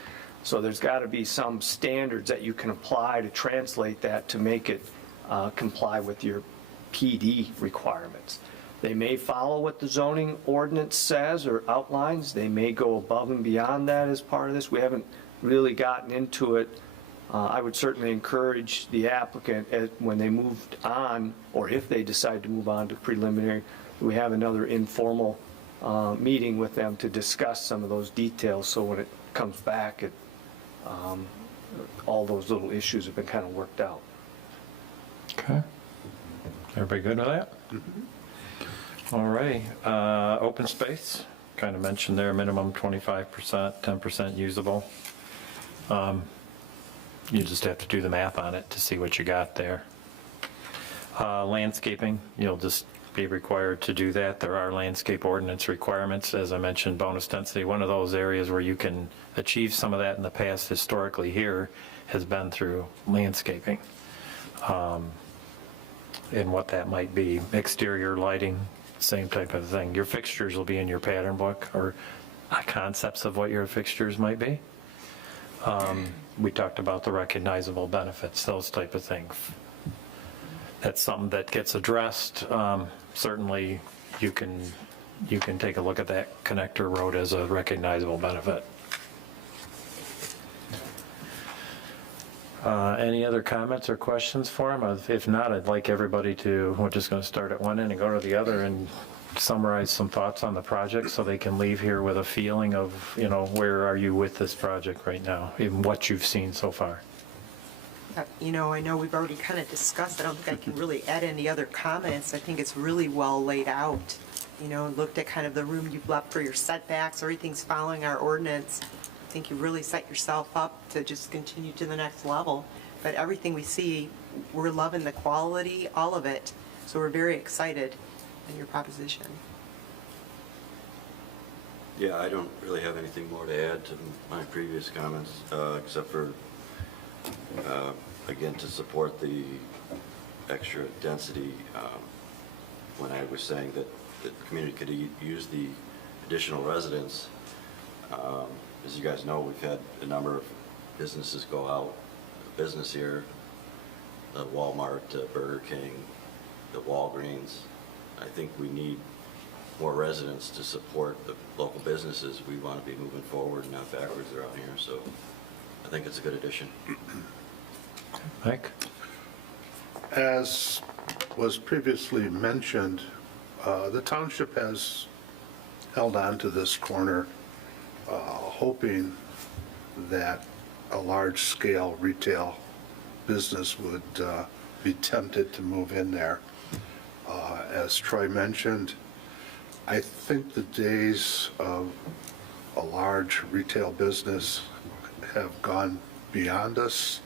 So there's got to be some standards that you can apply to translate that to make it comply with your PD requirements. They may follow what the zoning ordinance says or outlines. They may go above and beyond that as part of this. We haven't really gotten into it. I would certainly encourage the applicant when they moved on, or if they decide to move on to preliminary, we have another informal meeting with them to discuss some of those details, so when it comes back, all those little issues have been kind of worked out. Okay. Everybody good with that? All right. Open space, kind of mentioned there, minimum 25%, 10% usable. You just have to do the math on it to see what you got there. Landscaping, you'll just be required to do that. There are landscape ordinance requirements, as I mentioned, bonus density. One of those areas where you can achieve some of that in the past historically here has been through landscaping. And what that might be, exterior lighting, same type of thing. Your fixtures will be in your pattern book, or concepts of what your fixtures might be. We talked about the recognizable benefits, those type of things. That's something that gets addressed. Certainly, you can take a look at that connector road as a recognizable benefit. Any other comments or questions for him? If not, I'd like everybody to, we're just going to start at one end and go to the other and summarize some thoughts on the project so they can leave here with a feeling of, where are you with this project right now, in what you've seen so far. I know we've already kind of discussed, I don't think I can really add any other comments. I think it's really well laid out. Looked at kind of the room you've left for your setbacks, everything's following our ordinance. I think you really set yourself up to just continue to the next level. But everything we see, we're loving the quality, all of it. So we're very excited in your proposition. Yeah, I don't really have anything more to add to my previous comments, except for, again, to support the extra density. When I was saying that the community could use the additional residents, as you guys know, we've had a number of businesses go out of business here, the Walmart, Burger King, the Walgreens. I think we need more residents to support the local businesses. We want to be moving forward, not backwards around here, so I think it's a good addition. Mike? As was previously mentioned, the township has held on to this corner, hoping that a large-scale retail business would be tempted to move in there. As Troy mentioned, I think the days of a large retail business have gone beyond us.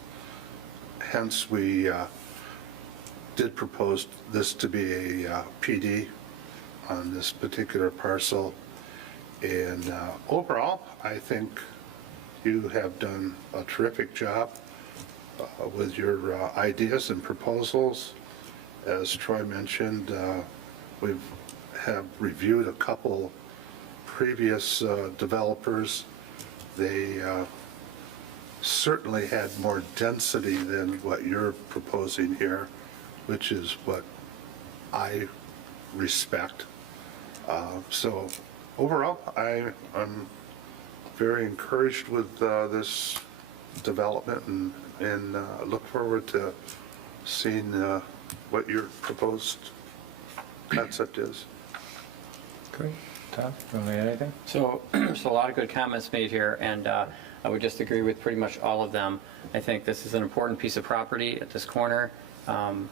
Hence, we did propose this to be a PD on this particular parcel. And overall, I think you have done a terrific job with your ideas and proposals. As Troy mentioned, we have reviewed a couple previous developers. They certainly had more density than what you're proposing here, which is what I respect. So overall, I'm very encouraged with this development and look forward to seeing what your proposed concept is. Great. Tom, you want to add anything? So a lot of good comments made here, and I would just agree with pretty much all of them. I think this is an important piece of property at this corner, and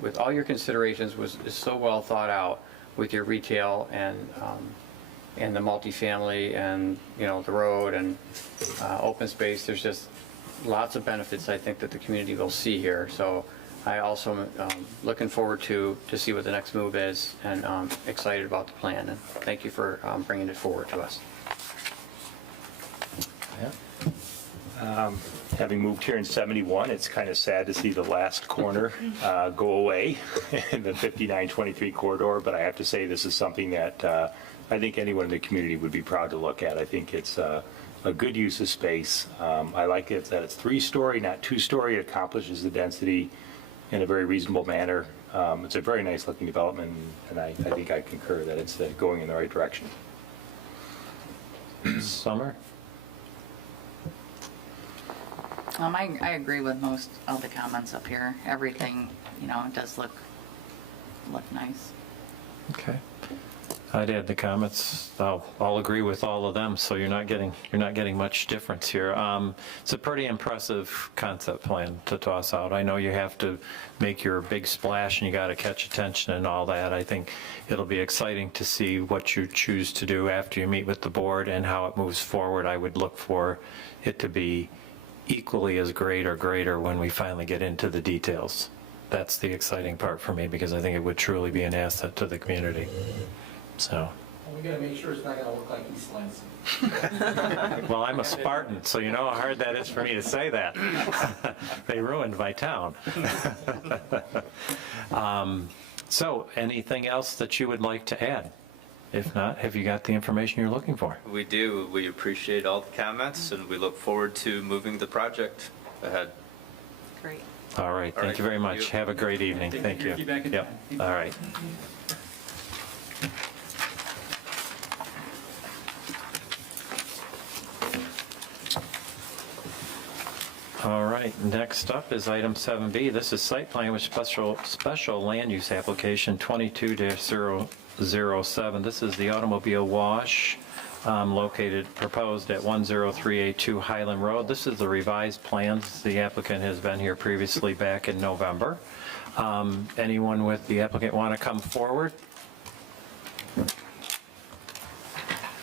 with all your considerations is so well thought out with your retail and the multifamily and the road and open space. There's just lots of benefits I think that the community will see here. So I also looking forward to see what the next move is, and excited about the plan. And thank you for bringing it forward to us. Having moved here in '71, it's kind of sad to see the last corner go away in the 5923 corridor, but I have to say this is something that I think anyone in the community would be proud to look at. I think it's a good use of space. I like it that it's 3-story, not 2-story. It accomplishes the density in a very reasonable manner. It's a very nice looking development, and I think I concur that it's going in the right direction. Summer? I agree with most of the comments up here. Everything, it does look nice. Okay. I'd add the comments. I'll agree with all of them, so you're not getting much difference here. It's a pretty impressive concept plan to toss out. I know you have to make your big splash and you got to catch attention and all that. I think it'll be exciting to see what you choose to do after you meet with the board and how it moves forward. I would look for it to be equally as great or greater when we finally get into the details. That's the exciting part for me, because I think it would truly be an asset to the community. So, We gotta make sure it's not gonna look like East Lansing. well, I'm a Spartan, so you know how hard that is for me to say that. They ruined my town. So, anything else that you would like to add? If not, have you got the information you're looking for? We do. We appreciate all the comments, and we look forward to moving the project ahead. Great. All right, All thank right, you very thank much. you. Have a great evening. Thank Thank you for you. your feedback and Yep, time. all right. All right, next up is item 7B. This is site plan with special land use application 22-007. This is the automobile wash proposed at 10382 Highland Road. This is the revised plans. The applicant has been here previously back in November. Anyone with the applicant want to come forward?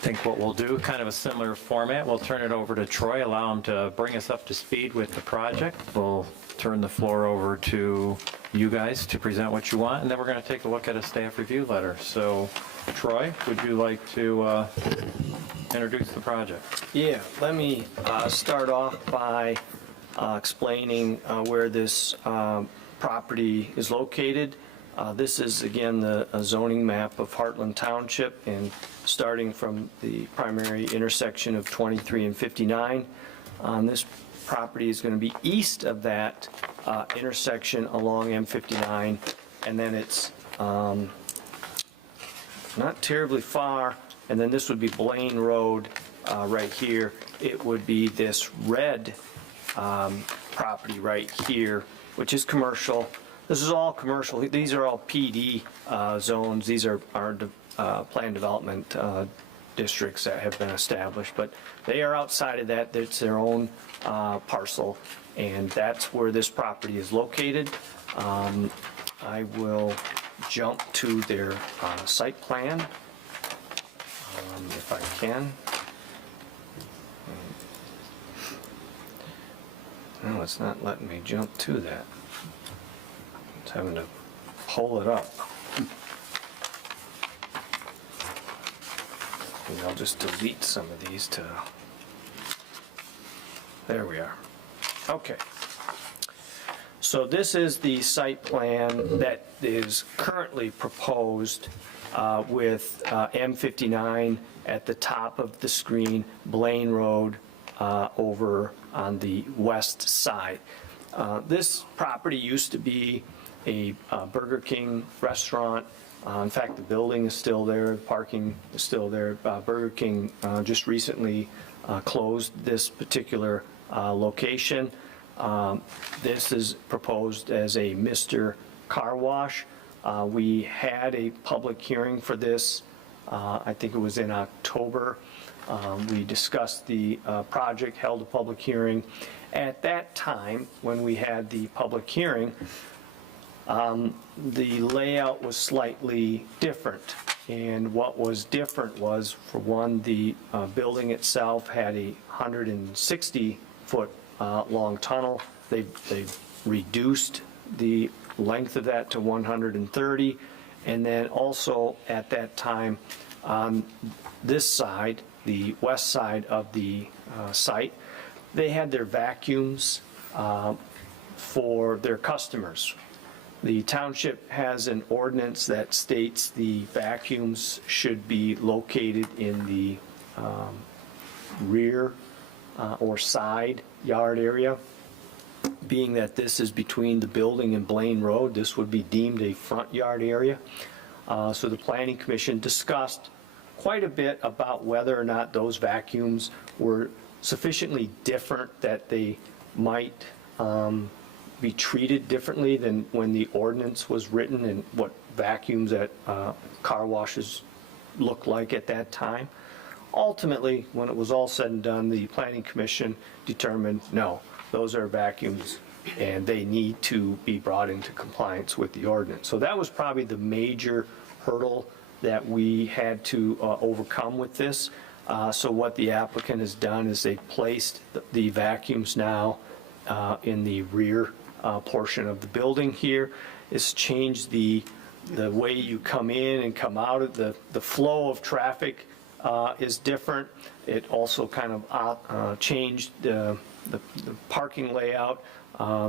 I think what we'll do, kind of a similar format, we'll turn it over to Troy, allow him to bring us up to speed with the project. We'll turn the floor over to you guys to present what you want, and then we're going to take a look at a staff review letter. So, Troy, would you like to introduce the project? Yeah, let me start off by explaining where this property is located. This is, again, the zoning map of Heartland Township, and starting from the primary intersection of 23 and 59. This property is going to be east of that intersection along M59, and then it's not terribly far, and then this would be Blaine Road right here. It would be this red property right here, which is commercial. This is all commercial. These are all PD zones. These are our planned development districts that have been established, but they are outside of that. It's their own parcel, and that's where this property is located. I will jump to their site plan if I can. No, it's not letting me jump to that. It's having to pull it up. And I'll just delete some of these to, there we are. Okay. So this is the site plan that is currently proposed with M59 at the top of the screen, Blaine Road over on the west side. This property used to be a Burger King restaurant. In fact, the building is still there, parking is still there. Burger King just recently closed this particular location. This is proposed as a Mr. Car Wash. We had a public hearing for this, I think it was in October. We discussed the project, held a public hearing. At that time, when we had the public hearing, the layout was slightly different. And what was different was, for one, the building itself had a 160-foot long tunnel. They reduced the length of that to 130. And then also at that time, on this side, the west side of the site, they had their vacuums for their customers. The township has an ordinance that states the vacuums should be located in the rear or side yard area. Being that this is between the building and Blaine Road, this would be deemed a front yard area. So the Planning Commission discussed quite a bit about whether or not those vacuums were sufficiently different that they might be treated differently than when the ordinance was written and what vacuums that car washes looked like at that time. Ultimately, when it was all said and done, the Planning Commission determined, no, those are vacuums and they need to be brought into compliance with the ordinance. So that was probably the major hurdle that we had to overcome with this. So what the applicant has done is they've placed the vacuums now in the rear portion of the building here. It's changed the way you come in and come out of the flow of traffic is different. It also kind of changed the parking layout.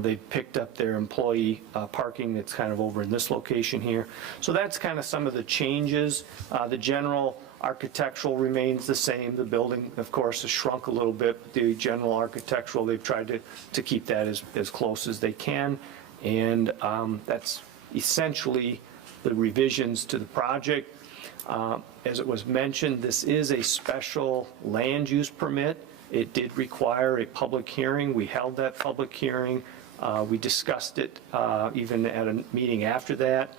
They picked up their employee parking that's kind of over in this location here. So that's kind of some of the changes. The general architectural remains the same. The building, of course, has shrunk a little bit, but the general architectural, they've tried to keep that as close as they can. And that's essentially the revisions to the project. As it was mentioned, this is a special land use permit. It did require a public hearing. We held that public hearing. We discussed it even at a meeting after that.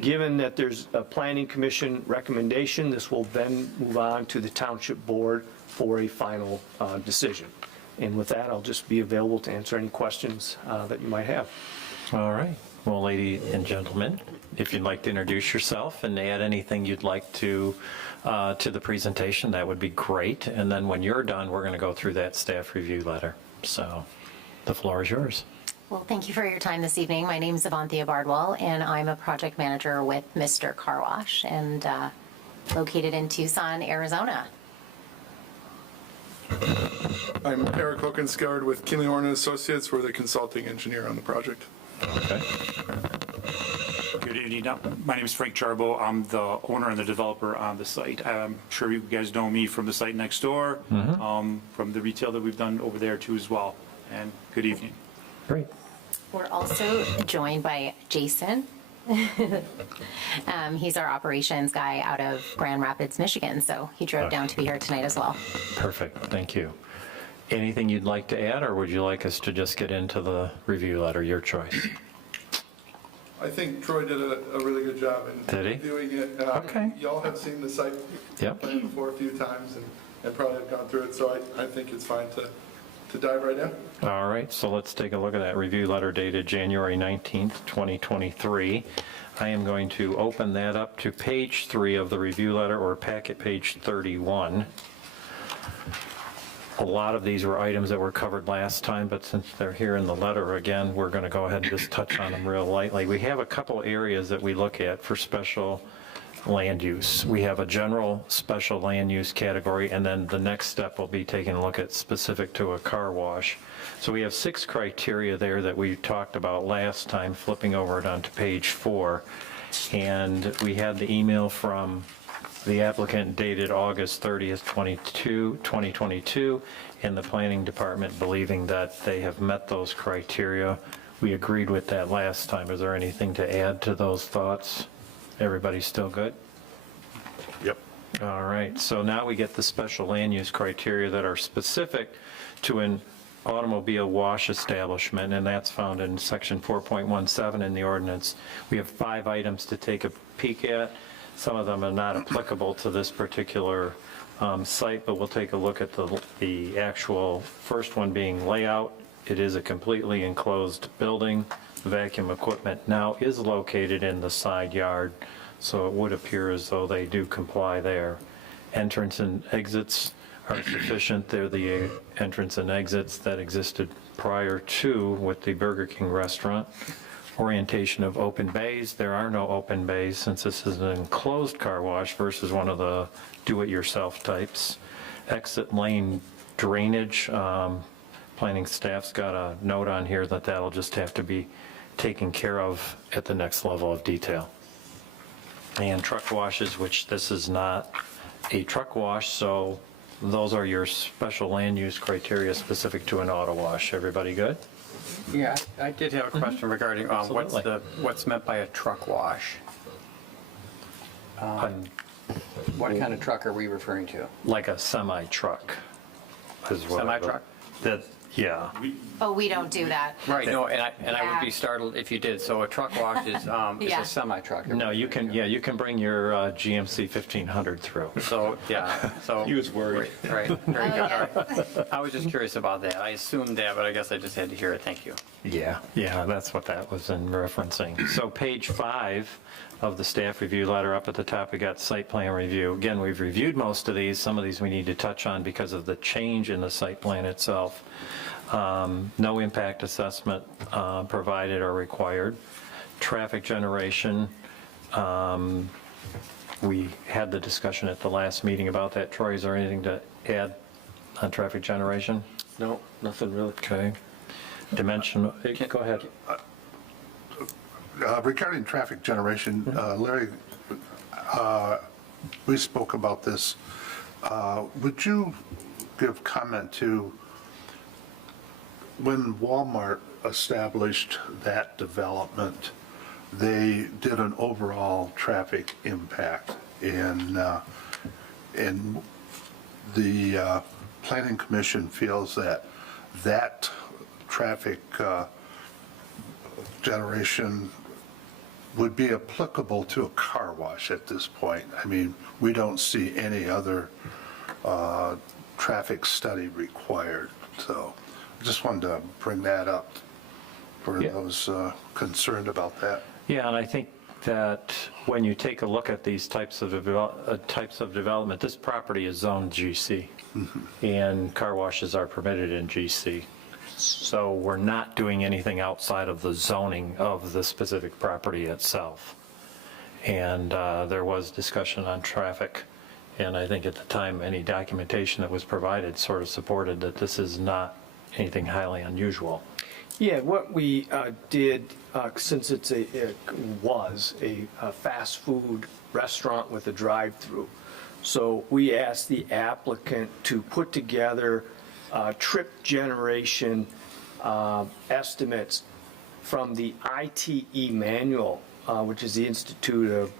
Given that there's a Planning Commission recommendation, this will then move on to the Township Board for a final decision. And with that, I'll just be available to answer any questions that you might have. All right. Well, ladies and gentlemen, if you'd like to introduce yourself and add anything you'd like to the presentation, that would be great. And then when you're done, we're going to go through that staff review letter. So the floor is yours. Well, thank you for your time this evening. My name is Avanthia Bardwell, and I'm a project manager with Mr. Car Wash, and located in Tucson, Arizona. I'm Eric Hokenskard with Kinley Horn & Associates. We're the consulting engineer on the project. Okay. Good evening. My name is Frank Charbo. I'm the owner and the developer on the site. I'm sure you guys know me from the site next door, from the retail that we've done over there too as well. And good evening. Great. We're also joined by Jason. He's our operations guy out of Grand Rapids, Michigan, so he drove down to be here tonight as well. Perfect. Thank you. Anything you'd like to add, or would you like us to just get into the review letter? Your choice. I think Troy did a really good job in Did he? doing it. Okay. Y'all have seen the site Yep. plan before a few times and probably have gone through it, so I think it's fine to dive right in. All right, so let's take a look at that review letter dated January 19th, 2023. I am going to open that up to page 3 of the review letter, or packet page 31. A lot of these were items that were covered last time, but since they're here in the letter again, we're going to go ahead and just touch on them real lightly. We have a couple areas that we look at for special land use. We have a general special land use category, and then the next step will be taking a look at specific to a car wash. So we have 6 criteria there that we talked about last time, flipping over it onto page 4. And we had the email from the applicant dated August 30th, 2022, and the planning department believing that they have met those criteria. We agreed with that last time. Is there anything to add to those thoughts? Everybody still good? Yep. All right, so now we get the special land use criteria that are specific to an automobile wash establishment, and that's found in section 4.17 in the ordinance. We have 5 items to take a peek at. Some of them are not applicable to this particular site, but we'll take a look at the actual first one being layout. It is a completely enclosed building. The vacuum equipment now is located in the side yard, so it would appear as though they do comply there. Entrance and exits are sufficient. They're the entrance and exits that existed prior to with the Burger King restaurant. Orientation of open bays. There are no open bays since this is an enclosed car wash versus one of the do-it-yourself types. Exit lane drainage. Planning staff's got a note on here that that'll just have to be taken care of at the next level of detail. And truck washes, which this is not a truck wash, so those are your special land use criteria specific to an auto wash. Everybody good? Yeah, I did have a question regarding Absolutely. what's meant by a truck wash. What kind of truck are we referring to? Like a semi-truck is what. Semi-truck? That Yeah. Oh, we don't do that. Right, no, and I would Yeah. be startled if you did. So a truck wash is Yeah. a semi-truck. No, you can bring your GMC 1500 through. So, yeah, so. He was worried. Right, there you go. Oh, All right. I was just curious about that. I assumed that, but I guess I just had to hear it. Thank you. Yeah, that's what that was in referencing. So page 5 of the staff review letter, up at the top, we got site plan review. Again, we've reviewed most of these. Some of these we need to touch on because of the change in the site plan itself. No impact assessment provided or required. Traffic generation, we had the discussion at the last meeting about that. Troy, is there anything to add on traffic generation? No, nothing really. Okay. Dimension, go ahead. Regarding traffic generation, Larry, we spoke about this. Would you give comment to when Walmart established that development, they did an overall traffic impact, and the Planning Commission feels that that traffic generation would be applicable to a car wash at this point. I mean, we don't see any other traffic study required, so I just wanted to bring that up for Yeah. those concerned about that. Yeah, and I think that when you take a look at these types of development, this property is zoned GC, and car washes are permitted in GC. So we're not doing anything outside of the zoning of the specific property itself. And there was discussion on traffic, and I think at the time, any documentation that was provided sort of supported that this is not anything highly unusual. Yeah, what we did, since it was a fast food restaurant with a drive-through, so we asked the applicant to put together trip generation estimates from the ITE manual, which is the Institute of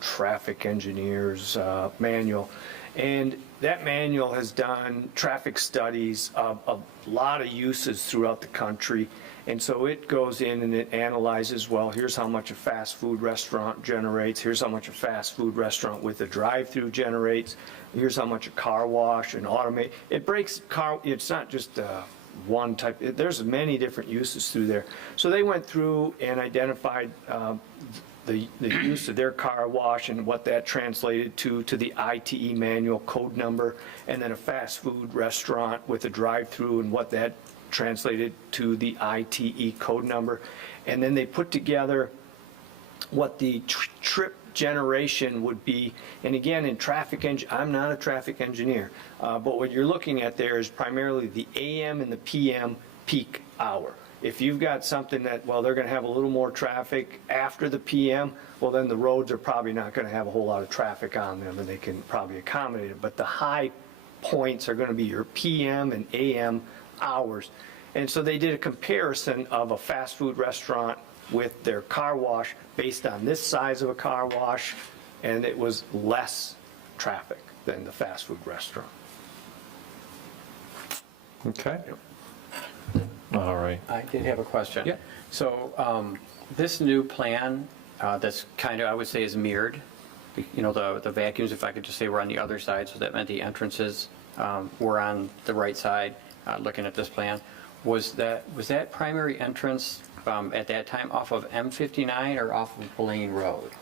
Traffic Engineers manual. And that manual has done traffic studies of a lot of uses throughout the country. And so it goes in and it analyzes, well, here's how much a fast food restaurant generates, here's how much a fast food restaurant with a drive-through generates, here's how much a car wash and automate. It breaks it's not just one type, there's many different uses through there. So they went through and identified the use of their car wash and what that translated to the ITE manual code number, and then a fast food restaurant with a drive-through and what that translated to the ITE code number. And then they put together what the trip generation would be. And again, in traffic I'm not a traffic engineer, but what you're looking at there is primarily the AM and the PM peak hour. If you've got something that, well, they're going to have a little more traffic after the PM, well, then the roads are probably not going to have a whole lot of traffic on them, and they can probably accommodate it. But the high points are going to be your PM and AM hours. And so they did a comparison of a fast food restaurant with their car wash based on this size of a car wash, and it was less traffic than the fast food restaurant. Okay. All right. I did have a question. Yeah. So this new plan that's kind of, I would say, is mirrored, you know, the vacuums, if I could just say, were on the other side, so that meant the entrances were on the right side, looking at this plan. Was that primary entrance at that time off of M59 or off of Blaine Road?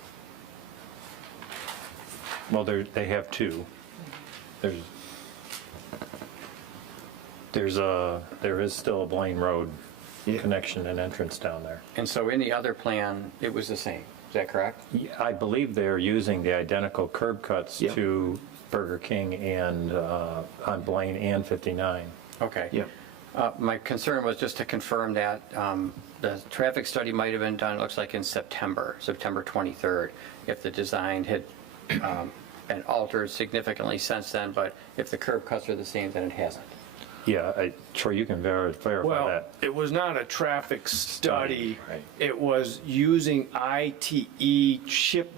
Well, they have two. There is still a Blaine Road connection and entrance down there. And so in the other plan, it was the same. Is that correct? Yeah, I believe they're using the identical curb cuts Yeah. to Burger King and on Blaine and 59. Okay. Yeah. My concern was just to confirm that the traffic study might have been done, it looks like in September 23rd, if the design had been altered significantly since then, but if the curb cuts are the same, then it hasn't. Yeah, Troy, you can verify Well, that. it was not a traffic study. Right. It was using ITE trip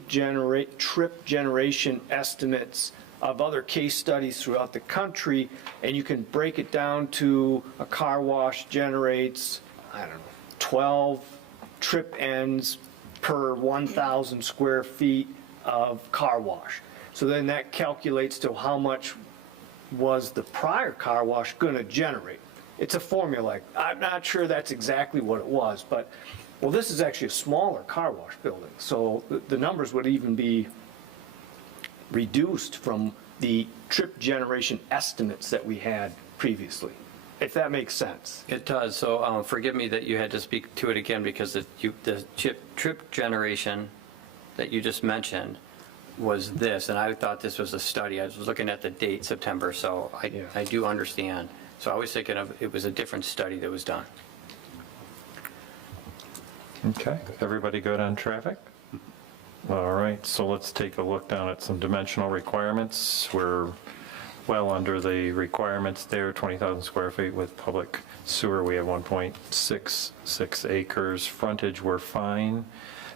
generation estimates of other case studies throughout the country, and you can break it down to a car wash generates, I don't know, 12 trip ends per 1,000 square feet of car wash. So then that calculates to how much was the prior car wash going to generate. It's a formula. I'm not sure that's exactly what it was, but, well, this is actually a smaller car wash building, so the numbers would even be reduced from the trip generation estimates that we had previously, if that makes sense. It does, so forgive me that you had to speak to it again, because the trip generation that you just mentioned was this, and I thought this was a study. I was looking at the date, September, so I do understand. So I was thinking of, it was a different study that was done. Okay, everybody good on traffic? All right, so let's take a look down at some dimensional requirements. We're well under the requirements there, 20,000 square feet with public sewer. We have 1.66 acres. Frontage, we're fine.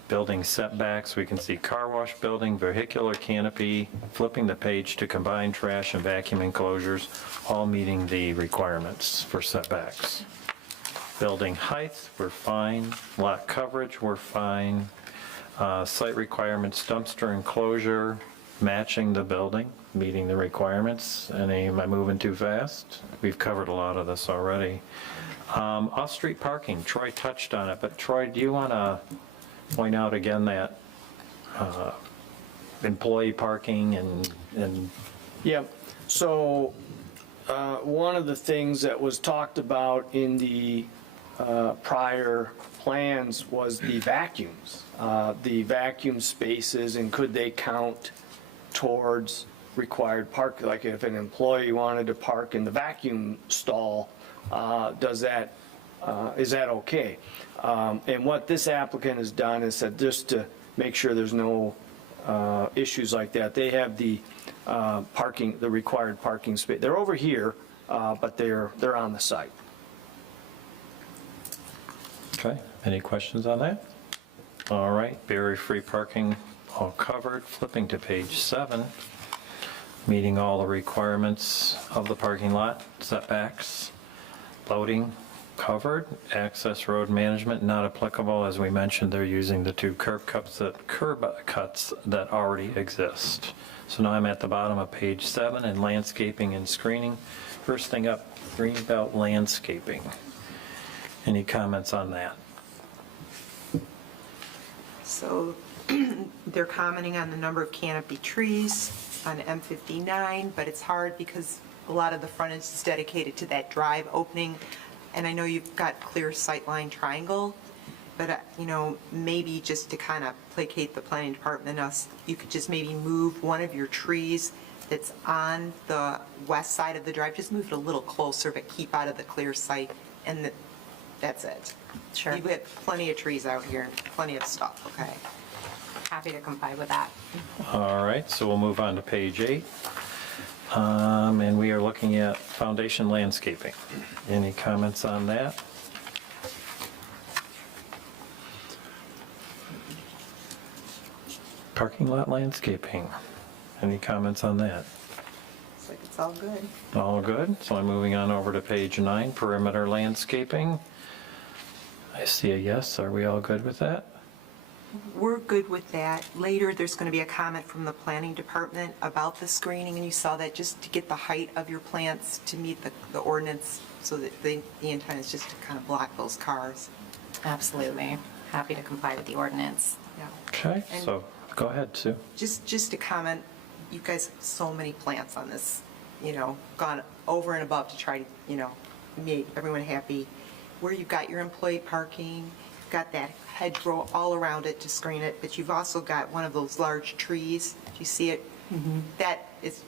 Building setbacks, we can see car wash building, vehicular canopy, flipping the page to combined trash and vacuum enclosures, all meeting the requirements for setbacks. Building height, we're fine. Lot coverage, we're fine. Site requirements, dumpster enclosure, matching the building, meeting the requirements. Am I moving too fast? We've covered a lot of this already. Off-street parking, Troy touched on it, but Troy, do you want to point out again that employee parking and Yeah, so one of the things that was talked about in the prior plans was the vacuums, the vacuum spaces, and could they count towards required park? Like if an employee wanted to park in the vacuum stall, is that okay? And what this applicant has done is said, just to make sure there's no issues like that, they have the parking, the required parking space. They're over here, but they're on the site. Okay, any questions on that? All right, barrier-free parking, all covered. Flipping to page 7, meeting all the requirements of the parking lot, setbacks, loading, covered. Access road management, not applicable. As we mentioned, they're using the two curb cuts that already exist. So now I'm at the bottom of page 7 in landscaping and screening. First thing up, Greenbelt landscaping. Any comments on that? So they're commenting on the number of canopy trees on M59, but it's hard because a lot of the frontage is dedicated to that drive opening. And I know you've got clear sightline triangle, but maybe just to kind of placate the planning department and us, you could just maybe move one of your trees that's on the west side of the drive, just move it a little closer, but keep out of the clear sight, and that's it. Sure. You have plenty of trees out here, and plenty of stuff, okay? Happy to comply with that. All right, so we'll move on to page 8. And we are looking at foundation landscaping. Any comments on that? Parking lot landscaping. Any comments on that? Looks like it's all good. All good. So I'm moving on over to page 9, perimeter landscaping. I see a yes. Are we all good with that? We're good with that. Later, there's going to be a comment from the planning department about the screening, and you saw that just to get the height of your plants to meet the ordinance, so that the intent is just to kind of block those cars. Absolutely. Happy to comply with the ordinance. Yeah. Okay, And so go ahead, Sue. Just to comment, you guys have so many plants on this, gone over and above to try to, make everyone happy. Where you've got your employee parking, you've got that hedgerow all around it to screen it, but you've also got one of those large trees, if you see it, that is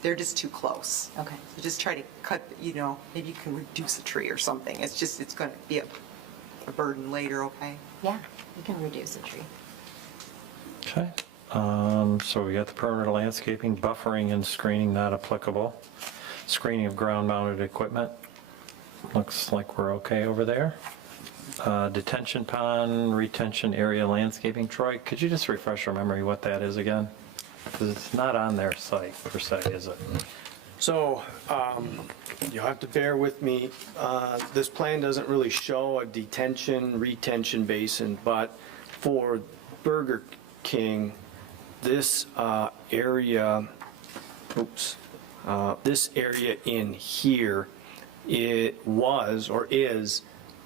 they're just too close. Okay. So just try to cut, maybe you can reduce a tree or something. It's going to be a burden later, okay? Yeah, we can reduce the tree. Okay. So we got the perimeter landscaping, buffering and screening not applicable. Screening of ground-mounted equipment. Looks like we're okay over there. Detention pond, retention area landscaping. Troy, could you just refresh our memory what that is again? 'Cause it's not on their site per se, is it? So, you'll have to bear with me. This plan doesn't really show a detention, retention basin, but for Burger King, this area, this area in here, it was or is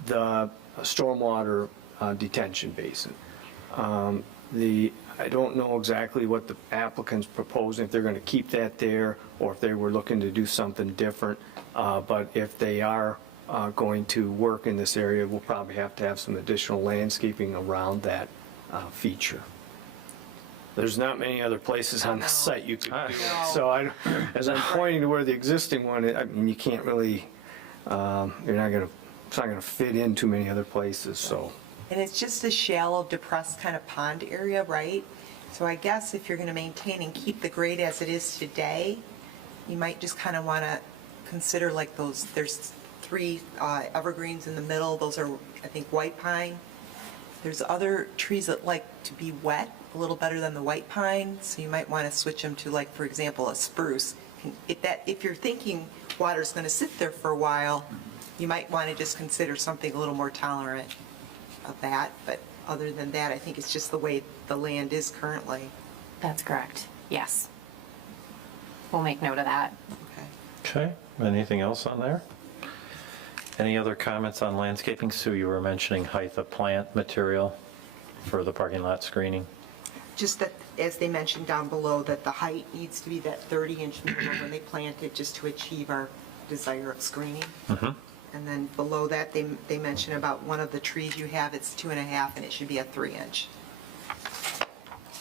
the stormwater detention basin. I don't know exactly what the applicant's proposing, if they're going to keep that there, or if they were looking to do something different. But if they are going to work in this area, we'll probably have to have some additional landscaping around that feature. There's not many other places on the site you could do it. So as I'm pointing to where the existing one is, I mean, you can't really, it's not going to fit in too many other places, so. And it's just a shallow, depressed kind of pond area, right? So I guess if you're going to maintain and keep the grade as it is today, you might just kind of want to consider like those, there's 3 evergreens in the middle. Those are, I think, white pine. There's other trees that like to be wet a little better than the white pine, so you might want to switch them to, like, for example, a spruce. If you're thinking water's going to sit there for a while, you might want to just consider something a little more tolerant of that, but other than that, I think it's just the way the land is currently. That's correct. Yes. We'll make note of that. Okay. Okay, anything else on there? Any other comments on landscaping? Sue, you were mentioning height of plant material for the parking lot screening. Just that, as they mentioned down below, that the height needs to be that 30-inch minimum when they plant it, just to achieve our desire of screening. And then below that, they mention about one of the trees you have, it's 2.5, and it should be a 3-inch.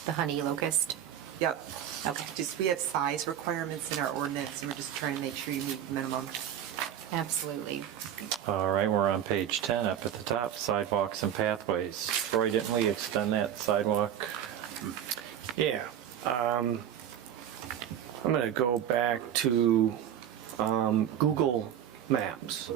The honey locust. Yep. Okay. Just, we have size requirements in our ordinance, and we're just trying to make sure you meet the minimum. Absolutely. All right, we're on page 10 up at the top, sidewalks and pathways. Troy, didn't we extend that sidewalk? Yeah. I'm going to go back to Google Maps.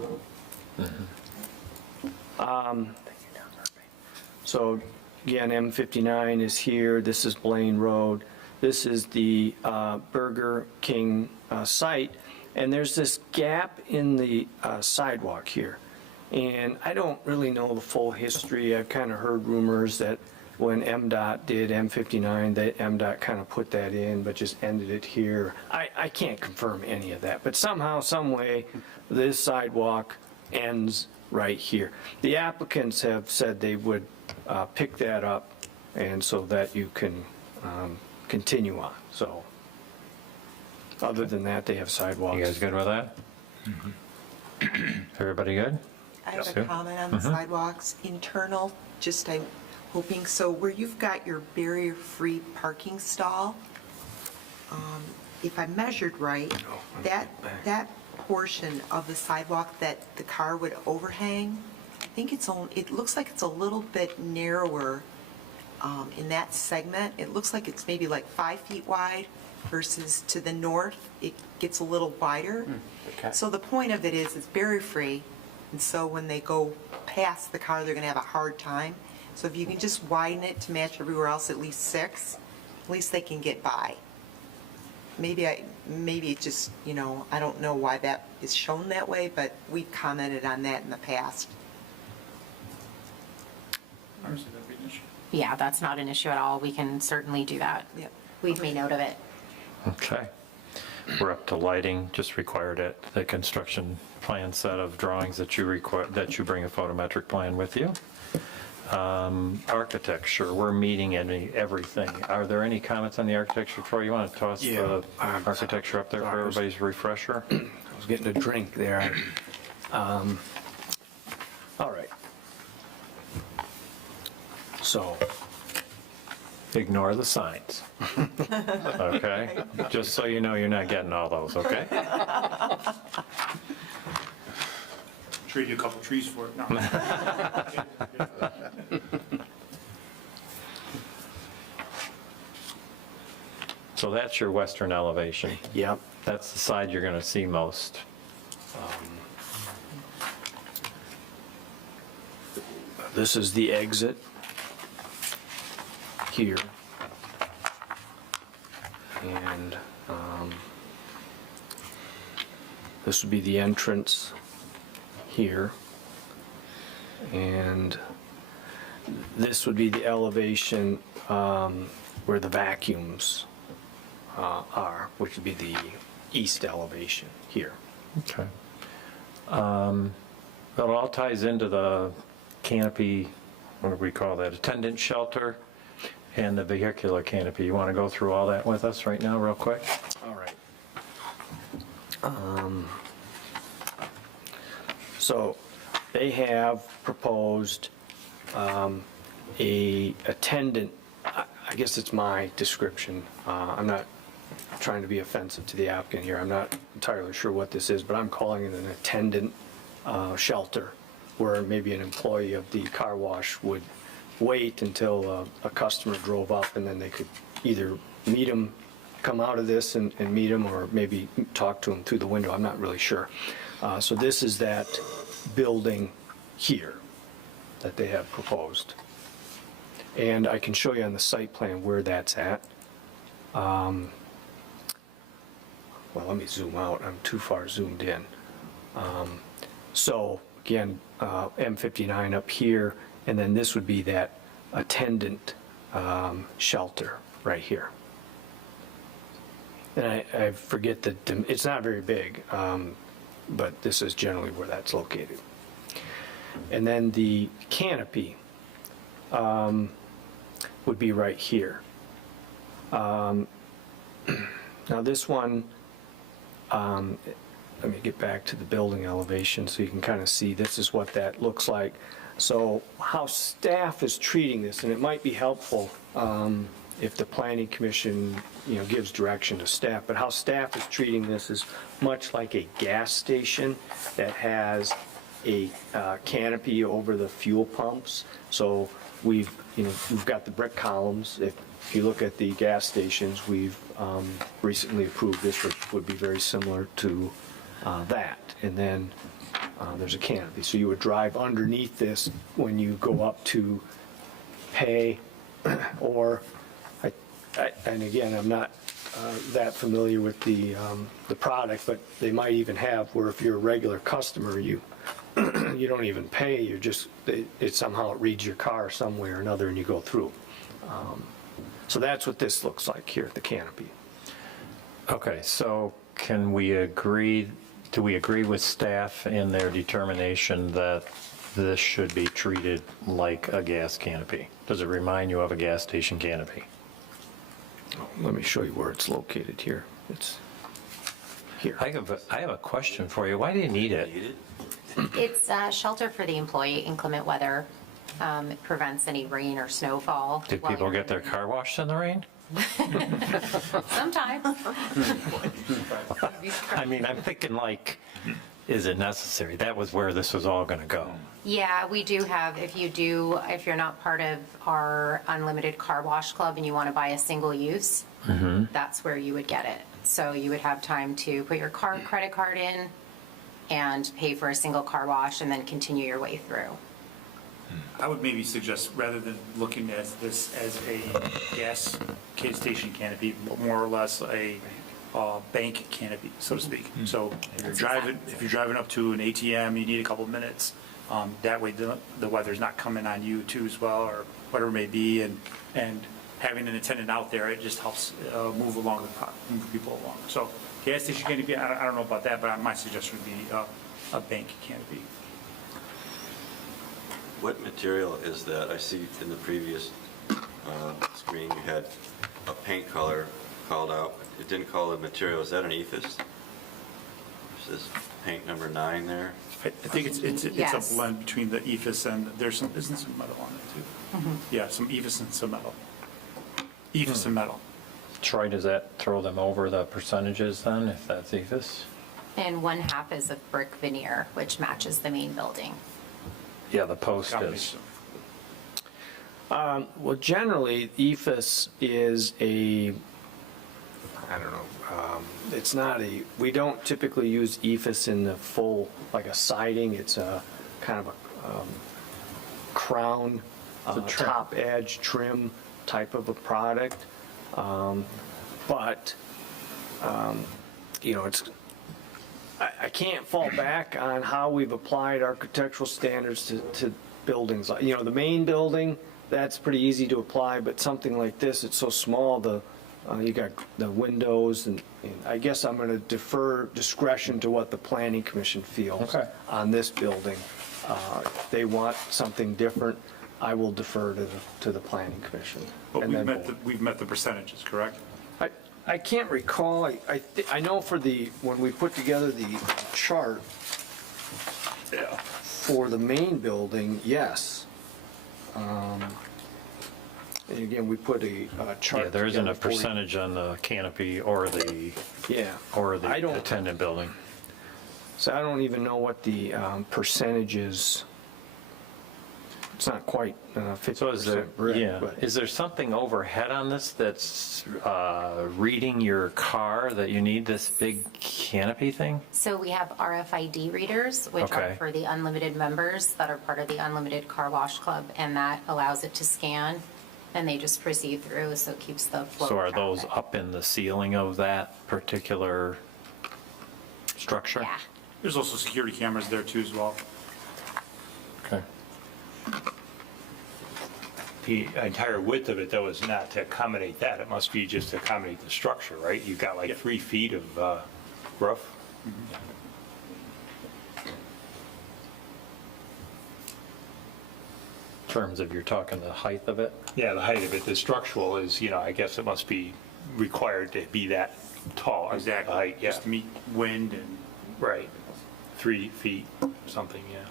So again, M59 is here. This is Blaine Road. This is the Burger King site. And there's this gap in the sidewalk here. And I don't really know the full history. I've kind of heard rumors that when MDOT did M59, that MDOT kind of put that in, but just ended it here. I can't confirm any of that, but somehow, some way, this sidewalk ends right here. The applicants have said they would pick that up, and so that you can continue on, so. Other than that, they have sidewalks. You guys good with that? Everybody good? I have Sue? a comment on the sidewalks. Internal, just I'm hoping, so where you've got your barrier-free parking stall, if I measured right, that portion of the sidewalk that the car would overhang, I think it looks like it's a little bit narrower in that segment. It looks like it's maybe like 5 feet wide versus to the north, it gets a little wider. Okay. So the point of it is it's barrier-free, and so when they go past the car, they're going to have a hard time. So if you can just widen it to match everywhere else, at least 6, at least they can get by. Maybe it just, I don't know why that is shown that way, but we've commented on that in the past. I don't see that being an issue. Yeah, that's not an issue at all. We can certainly do that. Yep. We've made note of it. Okay. We're up to lighting, just required at the construction plan set of drawings that you require, that you bring a photometric plan with you. Architecture, we're meeting everything. Are there any comments on the architecture? Troy, you want to toss the architecture up there for everybody's refresher? I was getting a drink there. All right. So, Ignore the signs. Okay? Just so you know, you're not getting all those, okay? Trade you a couple trees for it now. So that's your western elevation. yep. That's the side you're going to see most. This is the exit here. And this would be the entrance here. And this would be the elevation where the vacuums are, which would be the east elevation here. Okay. It all ties into the canopy, what do we call that, attendant shelter and the vehicular canopy. You want to go through all that with us right now, real quick? All right. So they have proposed a attendant, I guess it's my description. I'm not trying to be offensive to the applicant here. I'm not entirely sure what this is, but I'm calling it an attendant shelter, where maybe an employee of the car wash would wait until a customer drove up, and then they could either meet him, come out of this and meet him, or maybe talk to him through the window. I'm not really sure. So this is that building here that they have proposed. And I can show you on the site plan where that's at. Well, let me zoom out. I'm too far zoomed in. So again, M59 up here, and then this would be that attendant shelter right here. And I forget that it's not very big, but this is generally where that's located. And then the canopy would be right here. Now this one, let me get back to the building elevation so you can kind of see this is what that looks like. So how staff is treating this, and it might be helpful if the planning commission, gives direction to staff, but how staff is treating this is much like a gas station that has a canopy over the fuel pumps. So we've got the brick columns. If you look at the gas stations, we've recently approved this, which would be very similar to that. And then there's a canopy. So you would drive underneath this when you go up to pay, or, and again, I'm not that familiar with the product, but they might even have where if you're a regular customer, you don't even pay, it somehow it reads your car some way or another and you go through. So that's what this looks like here at the canopy. Okay, so do we agree with staff in their determination that this should be treated like a gas canopy? Does it remind you of a gas station canopy? Let me show you where it's located here. It's here. I have a question for you. Why do you need it? It's shelter for the employee, inclement weather. It prevents any rain or snowfall. Do while people you're get their car washed in the rain? Sometimes. I mean, I'm thinking is it necessary? That was where this was all going to go. Yeah, we do have, if you're not part of our unlimited car wash club and you want to buy a single use, that's where you would get it. So you would have time to put your credit card in and pay for a single car wash and then continue your way through. I would maybe suggest, rather than looking at this as a gas station canopy, more or less a bank canopy, so to speak. So if you're driving up to an ATM, you need a couple of minutes. That way the weather's not coming on you too as well, or whatever it may be. And having an attendant out there, it just helps move people along. So gas station canopy, I don't know about that, but my suggestion would be a bank canopy. What material is that? I see in the previous screen you had a paint color called out. It didn't call it material. Is that an EFIS? It says paint number 9 there. I think it's Yes. a blend between the EFIS and isn't some metal on it too? Yeah, some EFIS and some metal. EFIS and metal. Troy, does that throw them over the percentages then, if that's EFIS? And 1/2 is of brick veneer, which matches the main building. Yeah, the post is. Combination. Well, generally, EFIS is it's not we don't typically use EFIS in the full, like a siding. It's a kind of a crown, top edge trim type of a product. But, you know, I can't fall back on how we've applied architectural standards to buildings. You know, the main building, that's pretty easy to apply, but something like this, it's so small, you got the windows, and I guess I'm going to defer discretion to what the planning commission feels Okay. on this building. If they want something different, I will defer to the planning commission. But And then we've met the percentages, correct? I can't recall, I know when we put together the chart for the main building, yes. And again, we put a chart. Yeah, there isn't a together for you. percentage on the canopy or the Yeah. the attendant building. So I don't even know what the percentage is. It's not quite 50% So is there, brick, yeah, but is there something overhead on this that's reading your car that you need this big canopy thing? So we have RFID readers, which Okay. are for the unlimited members that are part of the Unlimited Car Wash Club, and that allows it to scan, and they just proceed through, so it keeps the flow of So are those traffic. up in the ceiling of that particular structure? Yeah. There's also security cameras there too as well. Okay. The entire width of it, though, is not to accommodate that. It must be just to accommodate the structure, right? You've got like 3 feet of roof. In terms of, you're talking the height of it? Yeah, the height of it, the structural is, you know, I guess it must be required to be that tall. Exactly. The height, yeah. Just to meet wind and. Right. 3 feet, something, yeah.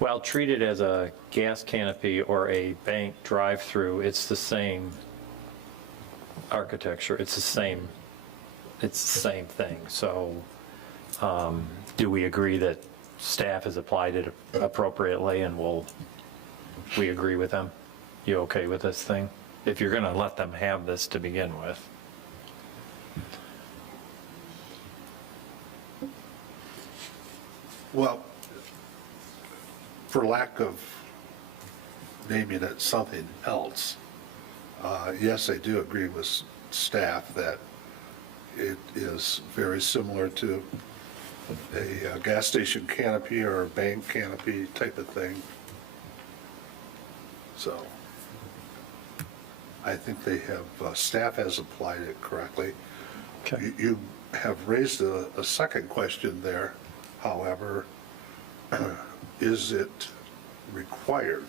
Well, treat it as a gas canopy or a bank drive-through, it's the same architecture, it's the same thing. So do we agree that staff has applied it appropriately, and we agree with them? You okay with this thing? If you're going to let them have this to begin with. Well, for lack of naming it something else, yes, I do agree with staff that it is very similar to a gas station canopy or a bank canopy type of thing. So I think staff has applied it correctly. Okay. You have raised a second question there, however, is it required?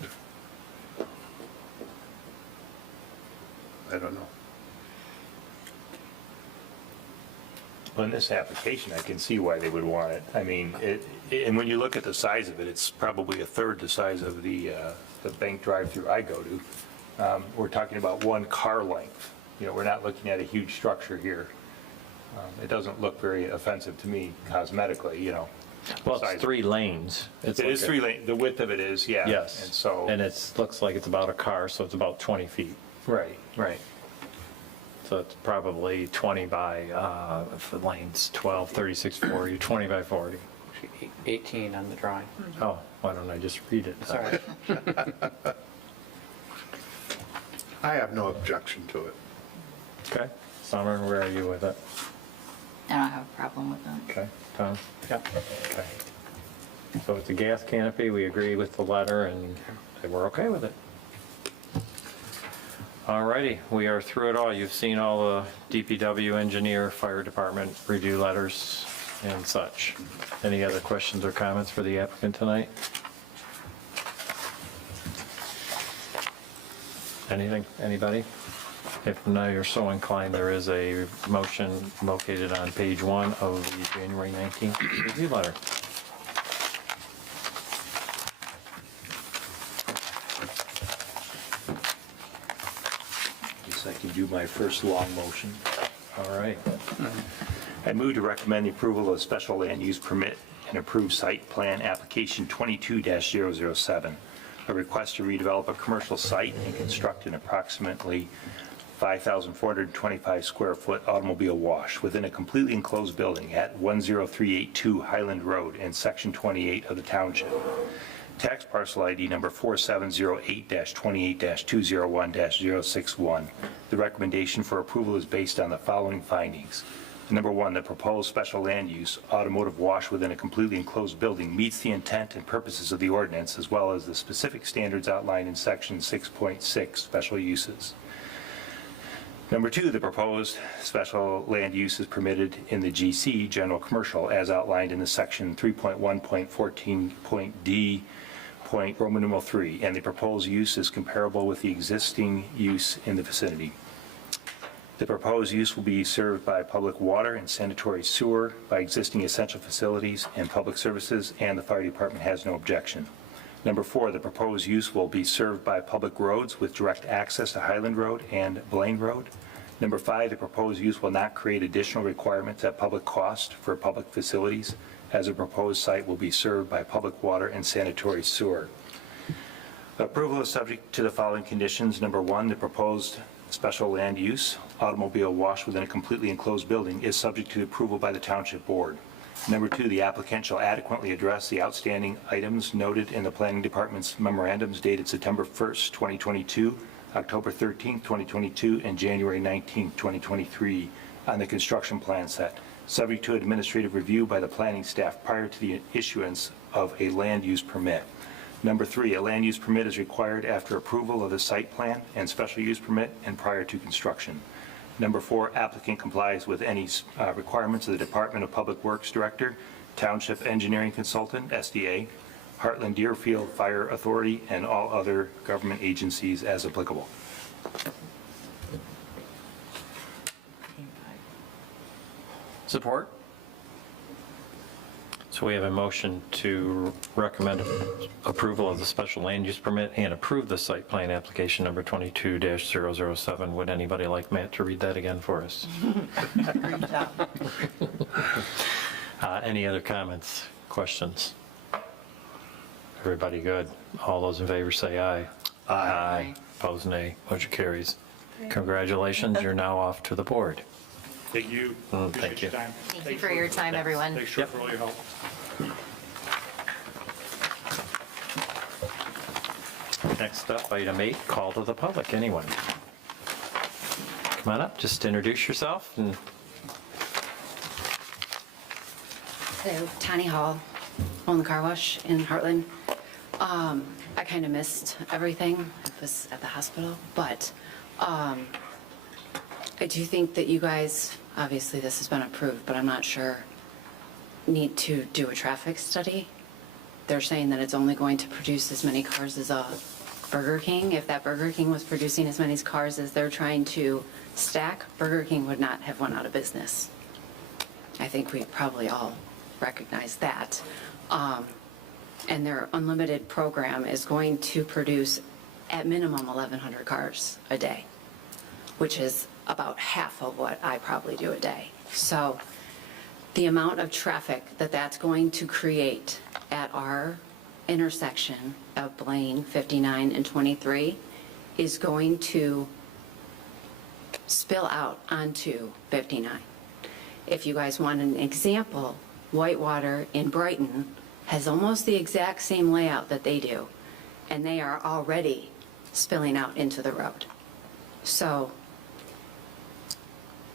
I don't know. Well, in this application, I can see why they would want it. I mean, and when you look at the size of it, it's probably a third the size of the bank drive-through I go to. We're talking about 1 car length. You know, we're not looking at a huge structure here. It doesn't look very offensive to me cosmetically, you know. Well, size. it's 3 lanes. It is 3 lane, the width of it is, yeah. Yes. And so. And looks like it's about a car, so it's about 20 feet. Right, right. So it's probably 20 by, for lanes 12, 36, 40, 20 by 40. 18 on the drawing. Oh, why don't I just read it? Sorry. I have no objection to it. Okay. Summer, where are you with it? I don't have a problem with that. Okay. Tom? Yep. Okay. So it's a gas canopy, we agree with the letter, and we're okay with it. All righty, we are through it all. You've seen all the DPW engineer, fire department review letters and such. Any other questions or comments for the applicant tonight? Anything, anybody? If now you're so inclined, there is a motion located on page 1 of the January 19th review letter. Guess I can do my first long motion. All right. I move to recommend the approval of special land use permit and approved site plan application 22-007, a request to redevelop a commercial site and construct an approximately 5,425 square foot automobile wash within a completely enclosed building at 10382 Highland Road in section 28 of the township. tax parcel ID number 4708-28-201-061. The recommendation for approval is based on the following findings. Number one, the proposed special land use automotive wash within a completely enclosed building meets the intent and purposes of the ordinance, as well as the specific standards outlined in section 6.6, special uses. Number two, the proposed special land use is permitted in the GC, general commercial, as outlined in the section 3.1.14.d, Roman numeral 3, and the proposed use is comparable with the existing use in the vicinity. The proposed use will be served by public water and sanitary sewer, by existing essential facilities and public services, and the fire department has no objection. Number four, the proposed use will be served by public roads with direct access to Highland Road and Blaine Road. Number five, the proposed use will not create additional requirements at public cost for public facilities, as the proposed site will be served by public water and sanitary sewer. Approval is subject to the following conditions. Number one, the proposed special land use automobile wash within a completely enclosed building is subject to approval by the Township Board. Number two, the applicant shall adequately address the outstanding items noted in the Planning Department's memorandums dated September 1st, 2022, October 13th, 2022, and January 19th, 2023 on the construction plan set, subject to administrative review by the planning staff prior to the issuance of a land use permit. Number three, a land use permit is required after approval of the site plan and special use permit and prior to construction. Number four, applicant complies with any requirements of the Department of Public Works Director, Township Engineering Consultant, SDA, Heartland Deerfield Fire Authority, and all other government agencies as applicable. Support? So we have a motion to recommend approval of the special land use permit and approve the site plan application number 22-007. Would anybody like Matt to read that again for us? Great job. Any other comments, questions? Everybody good? All those in favor say aye. Aye. Opposed, nay. Motion carries. Congratulations, you're now off to the board. Thank you. Thank Appreciate you. your time. Thank you for your time, everyone. Thanks for all your help. Next up, item 8, call to the public. Anyone? Come on up, just introduce yourself. And Hello, Tani Hall, own the car wash in Heartland. I kind of missed everything. I was at the hospital, but I do think that you guys, obviously this has been approved, but I'm not sure, need to do a traffic study. They're saying that it's only going to produce as many cars as a Burger King. If that Burger King was producing as many cars as they're trying to stack, Burger King would not have went out of business. I think we probably all recognize that. And their unlimited program is going to produce at minimum 1,100 cars a day, which is about half of what I probably do a day. So the amount of traffic that that's going to create at our intersection of Blaine, 59, and 23 is going to spill out onto 59. If you guys want an example, Whitewater in Brighton has almost the exact same layout that they do, and they are already spilling out into the road. So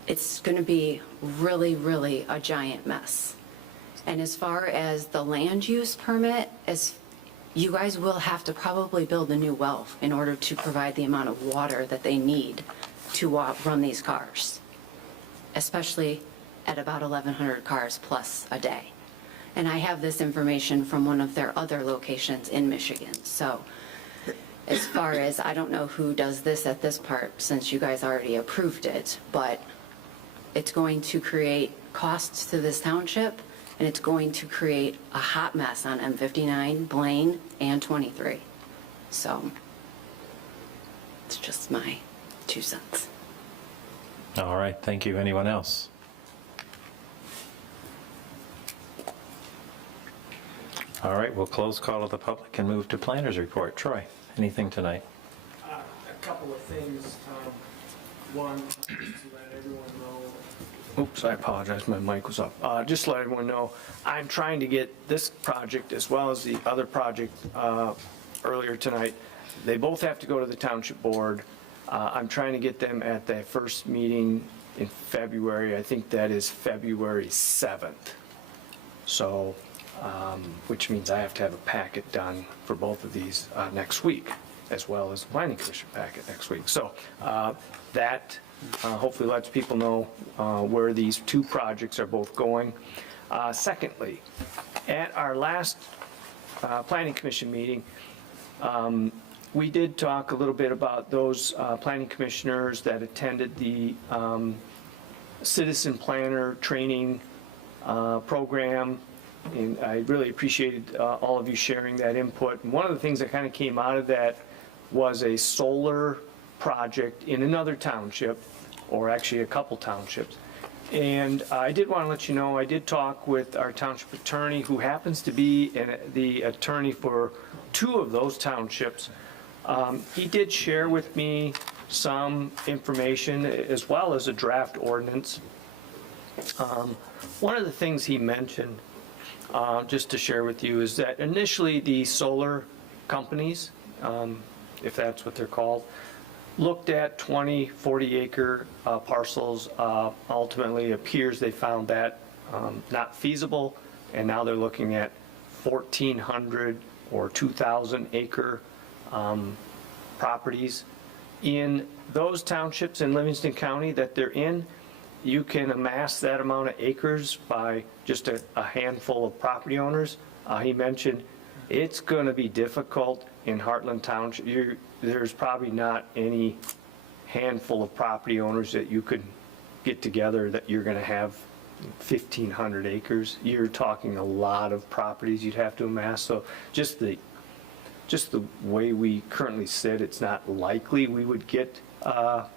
it's going to be really, really a giant mess. And as far as the land use permit, you guys will have to probably build a new well in order to provide the amount of water that they need to run these cars, especially at about 1,100 cars plus a day. And I have this information from one of their other locations in Michigan. So as far as, I don't know who does this at this part since you guys already approved it, but it's going to create costs to this township, and it's going to create a hot mess on M59, Blaine, and 23. So it's just my 2 cents. all right, thank you. Anyone else? All right, we'll close call to the public and move to planners report. Troy, anything tonight? A couple of things. One, just to let everyone know, Oops, I apologize, my mic was up. Just to let everyone know, I'm trying to get this project as well as the other project earlier tonight. They both have to go to the township board. I'm trying to get them at their first meeting in February. I think that is February 7th. So, which means I have to have a packet done for both of these next week, as well as the planning commission packet next week. So that hopefully lets people know where these two projects are both going. Secondly, at our last planning commission meeting, we did talk a little bit about those planning commissioners that attended the citizen planner training program, and I really appreciated all of you sharing that input. And one of the things that kind of came out of that was a solar project in another township, or actually a couple townships. And I did want to let you know, I did talk with our township attorney, who happens to be the attorney for two of those townships. He did share with me some information as well as a draft ordinance. One of the things he mentioned, just to share with you, is that initially the solar companies, if that's what they're called, looked at 20, 40-acre parcels. Ultimately, it appears they found that not feasible, and now they're looking at 1,400 or 2,000-acre properties. In those townships in Livingston County that they're in, you can amass that amount of acres by just a handful of property owners. He mentioned it's going to be difficult in Heartland Township. There's probably not any handful of property owners that you could get together that you're going to have 1,500 acres. You're talking a lot of properties you'd have to amass. So just the way we currently sit, it's not likely we would get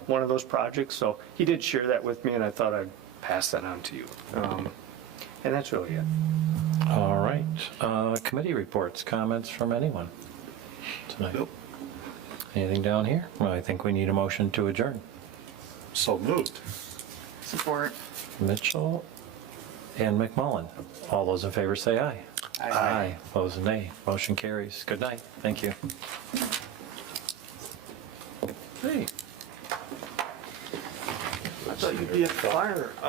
one of those projects. So he did share that with me, and I thought I'd pass that on to you. And that's really it. All right. Committee reports, comments from anyone tonight? Nope. Anything down here? Well, I think we need a motion to adjourn. So moved. Support. Mitchell and McMullen. All those in favor say aye. Aye. Opposed, nay. Motion carries. Good night. Thank you. Hey. I thought you'd be at the fire.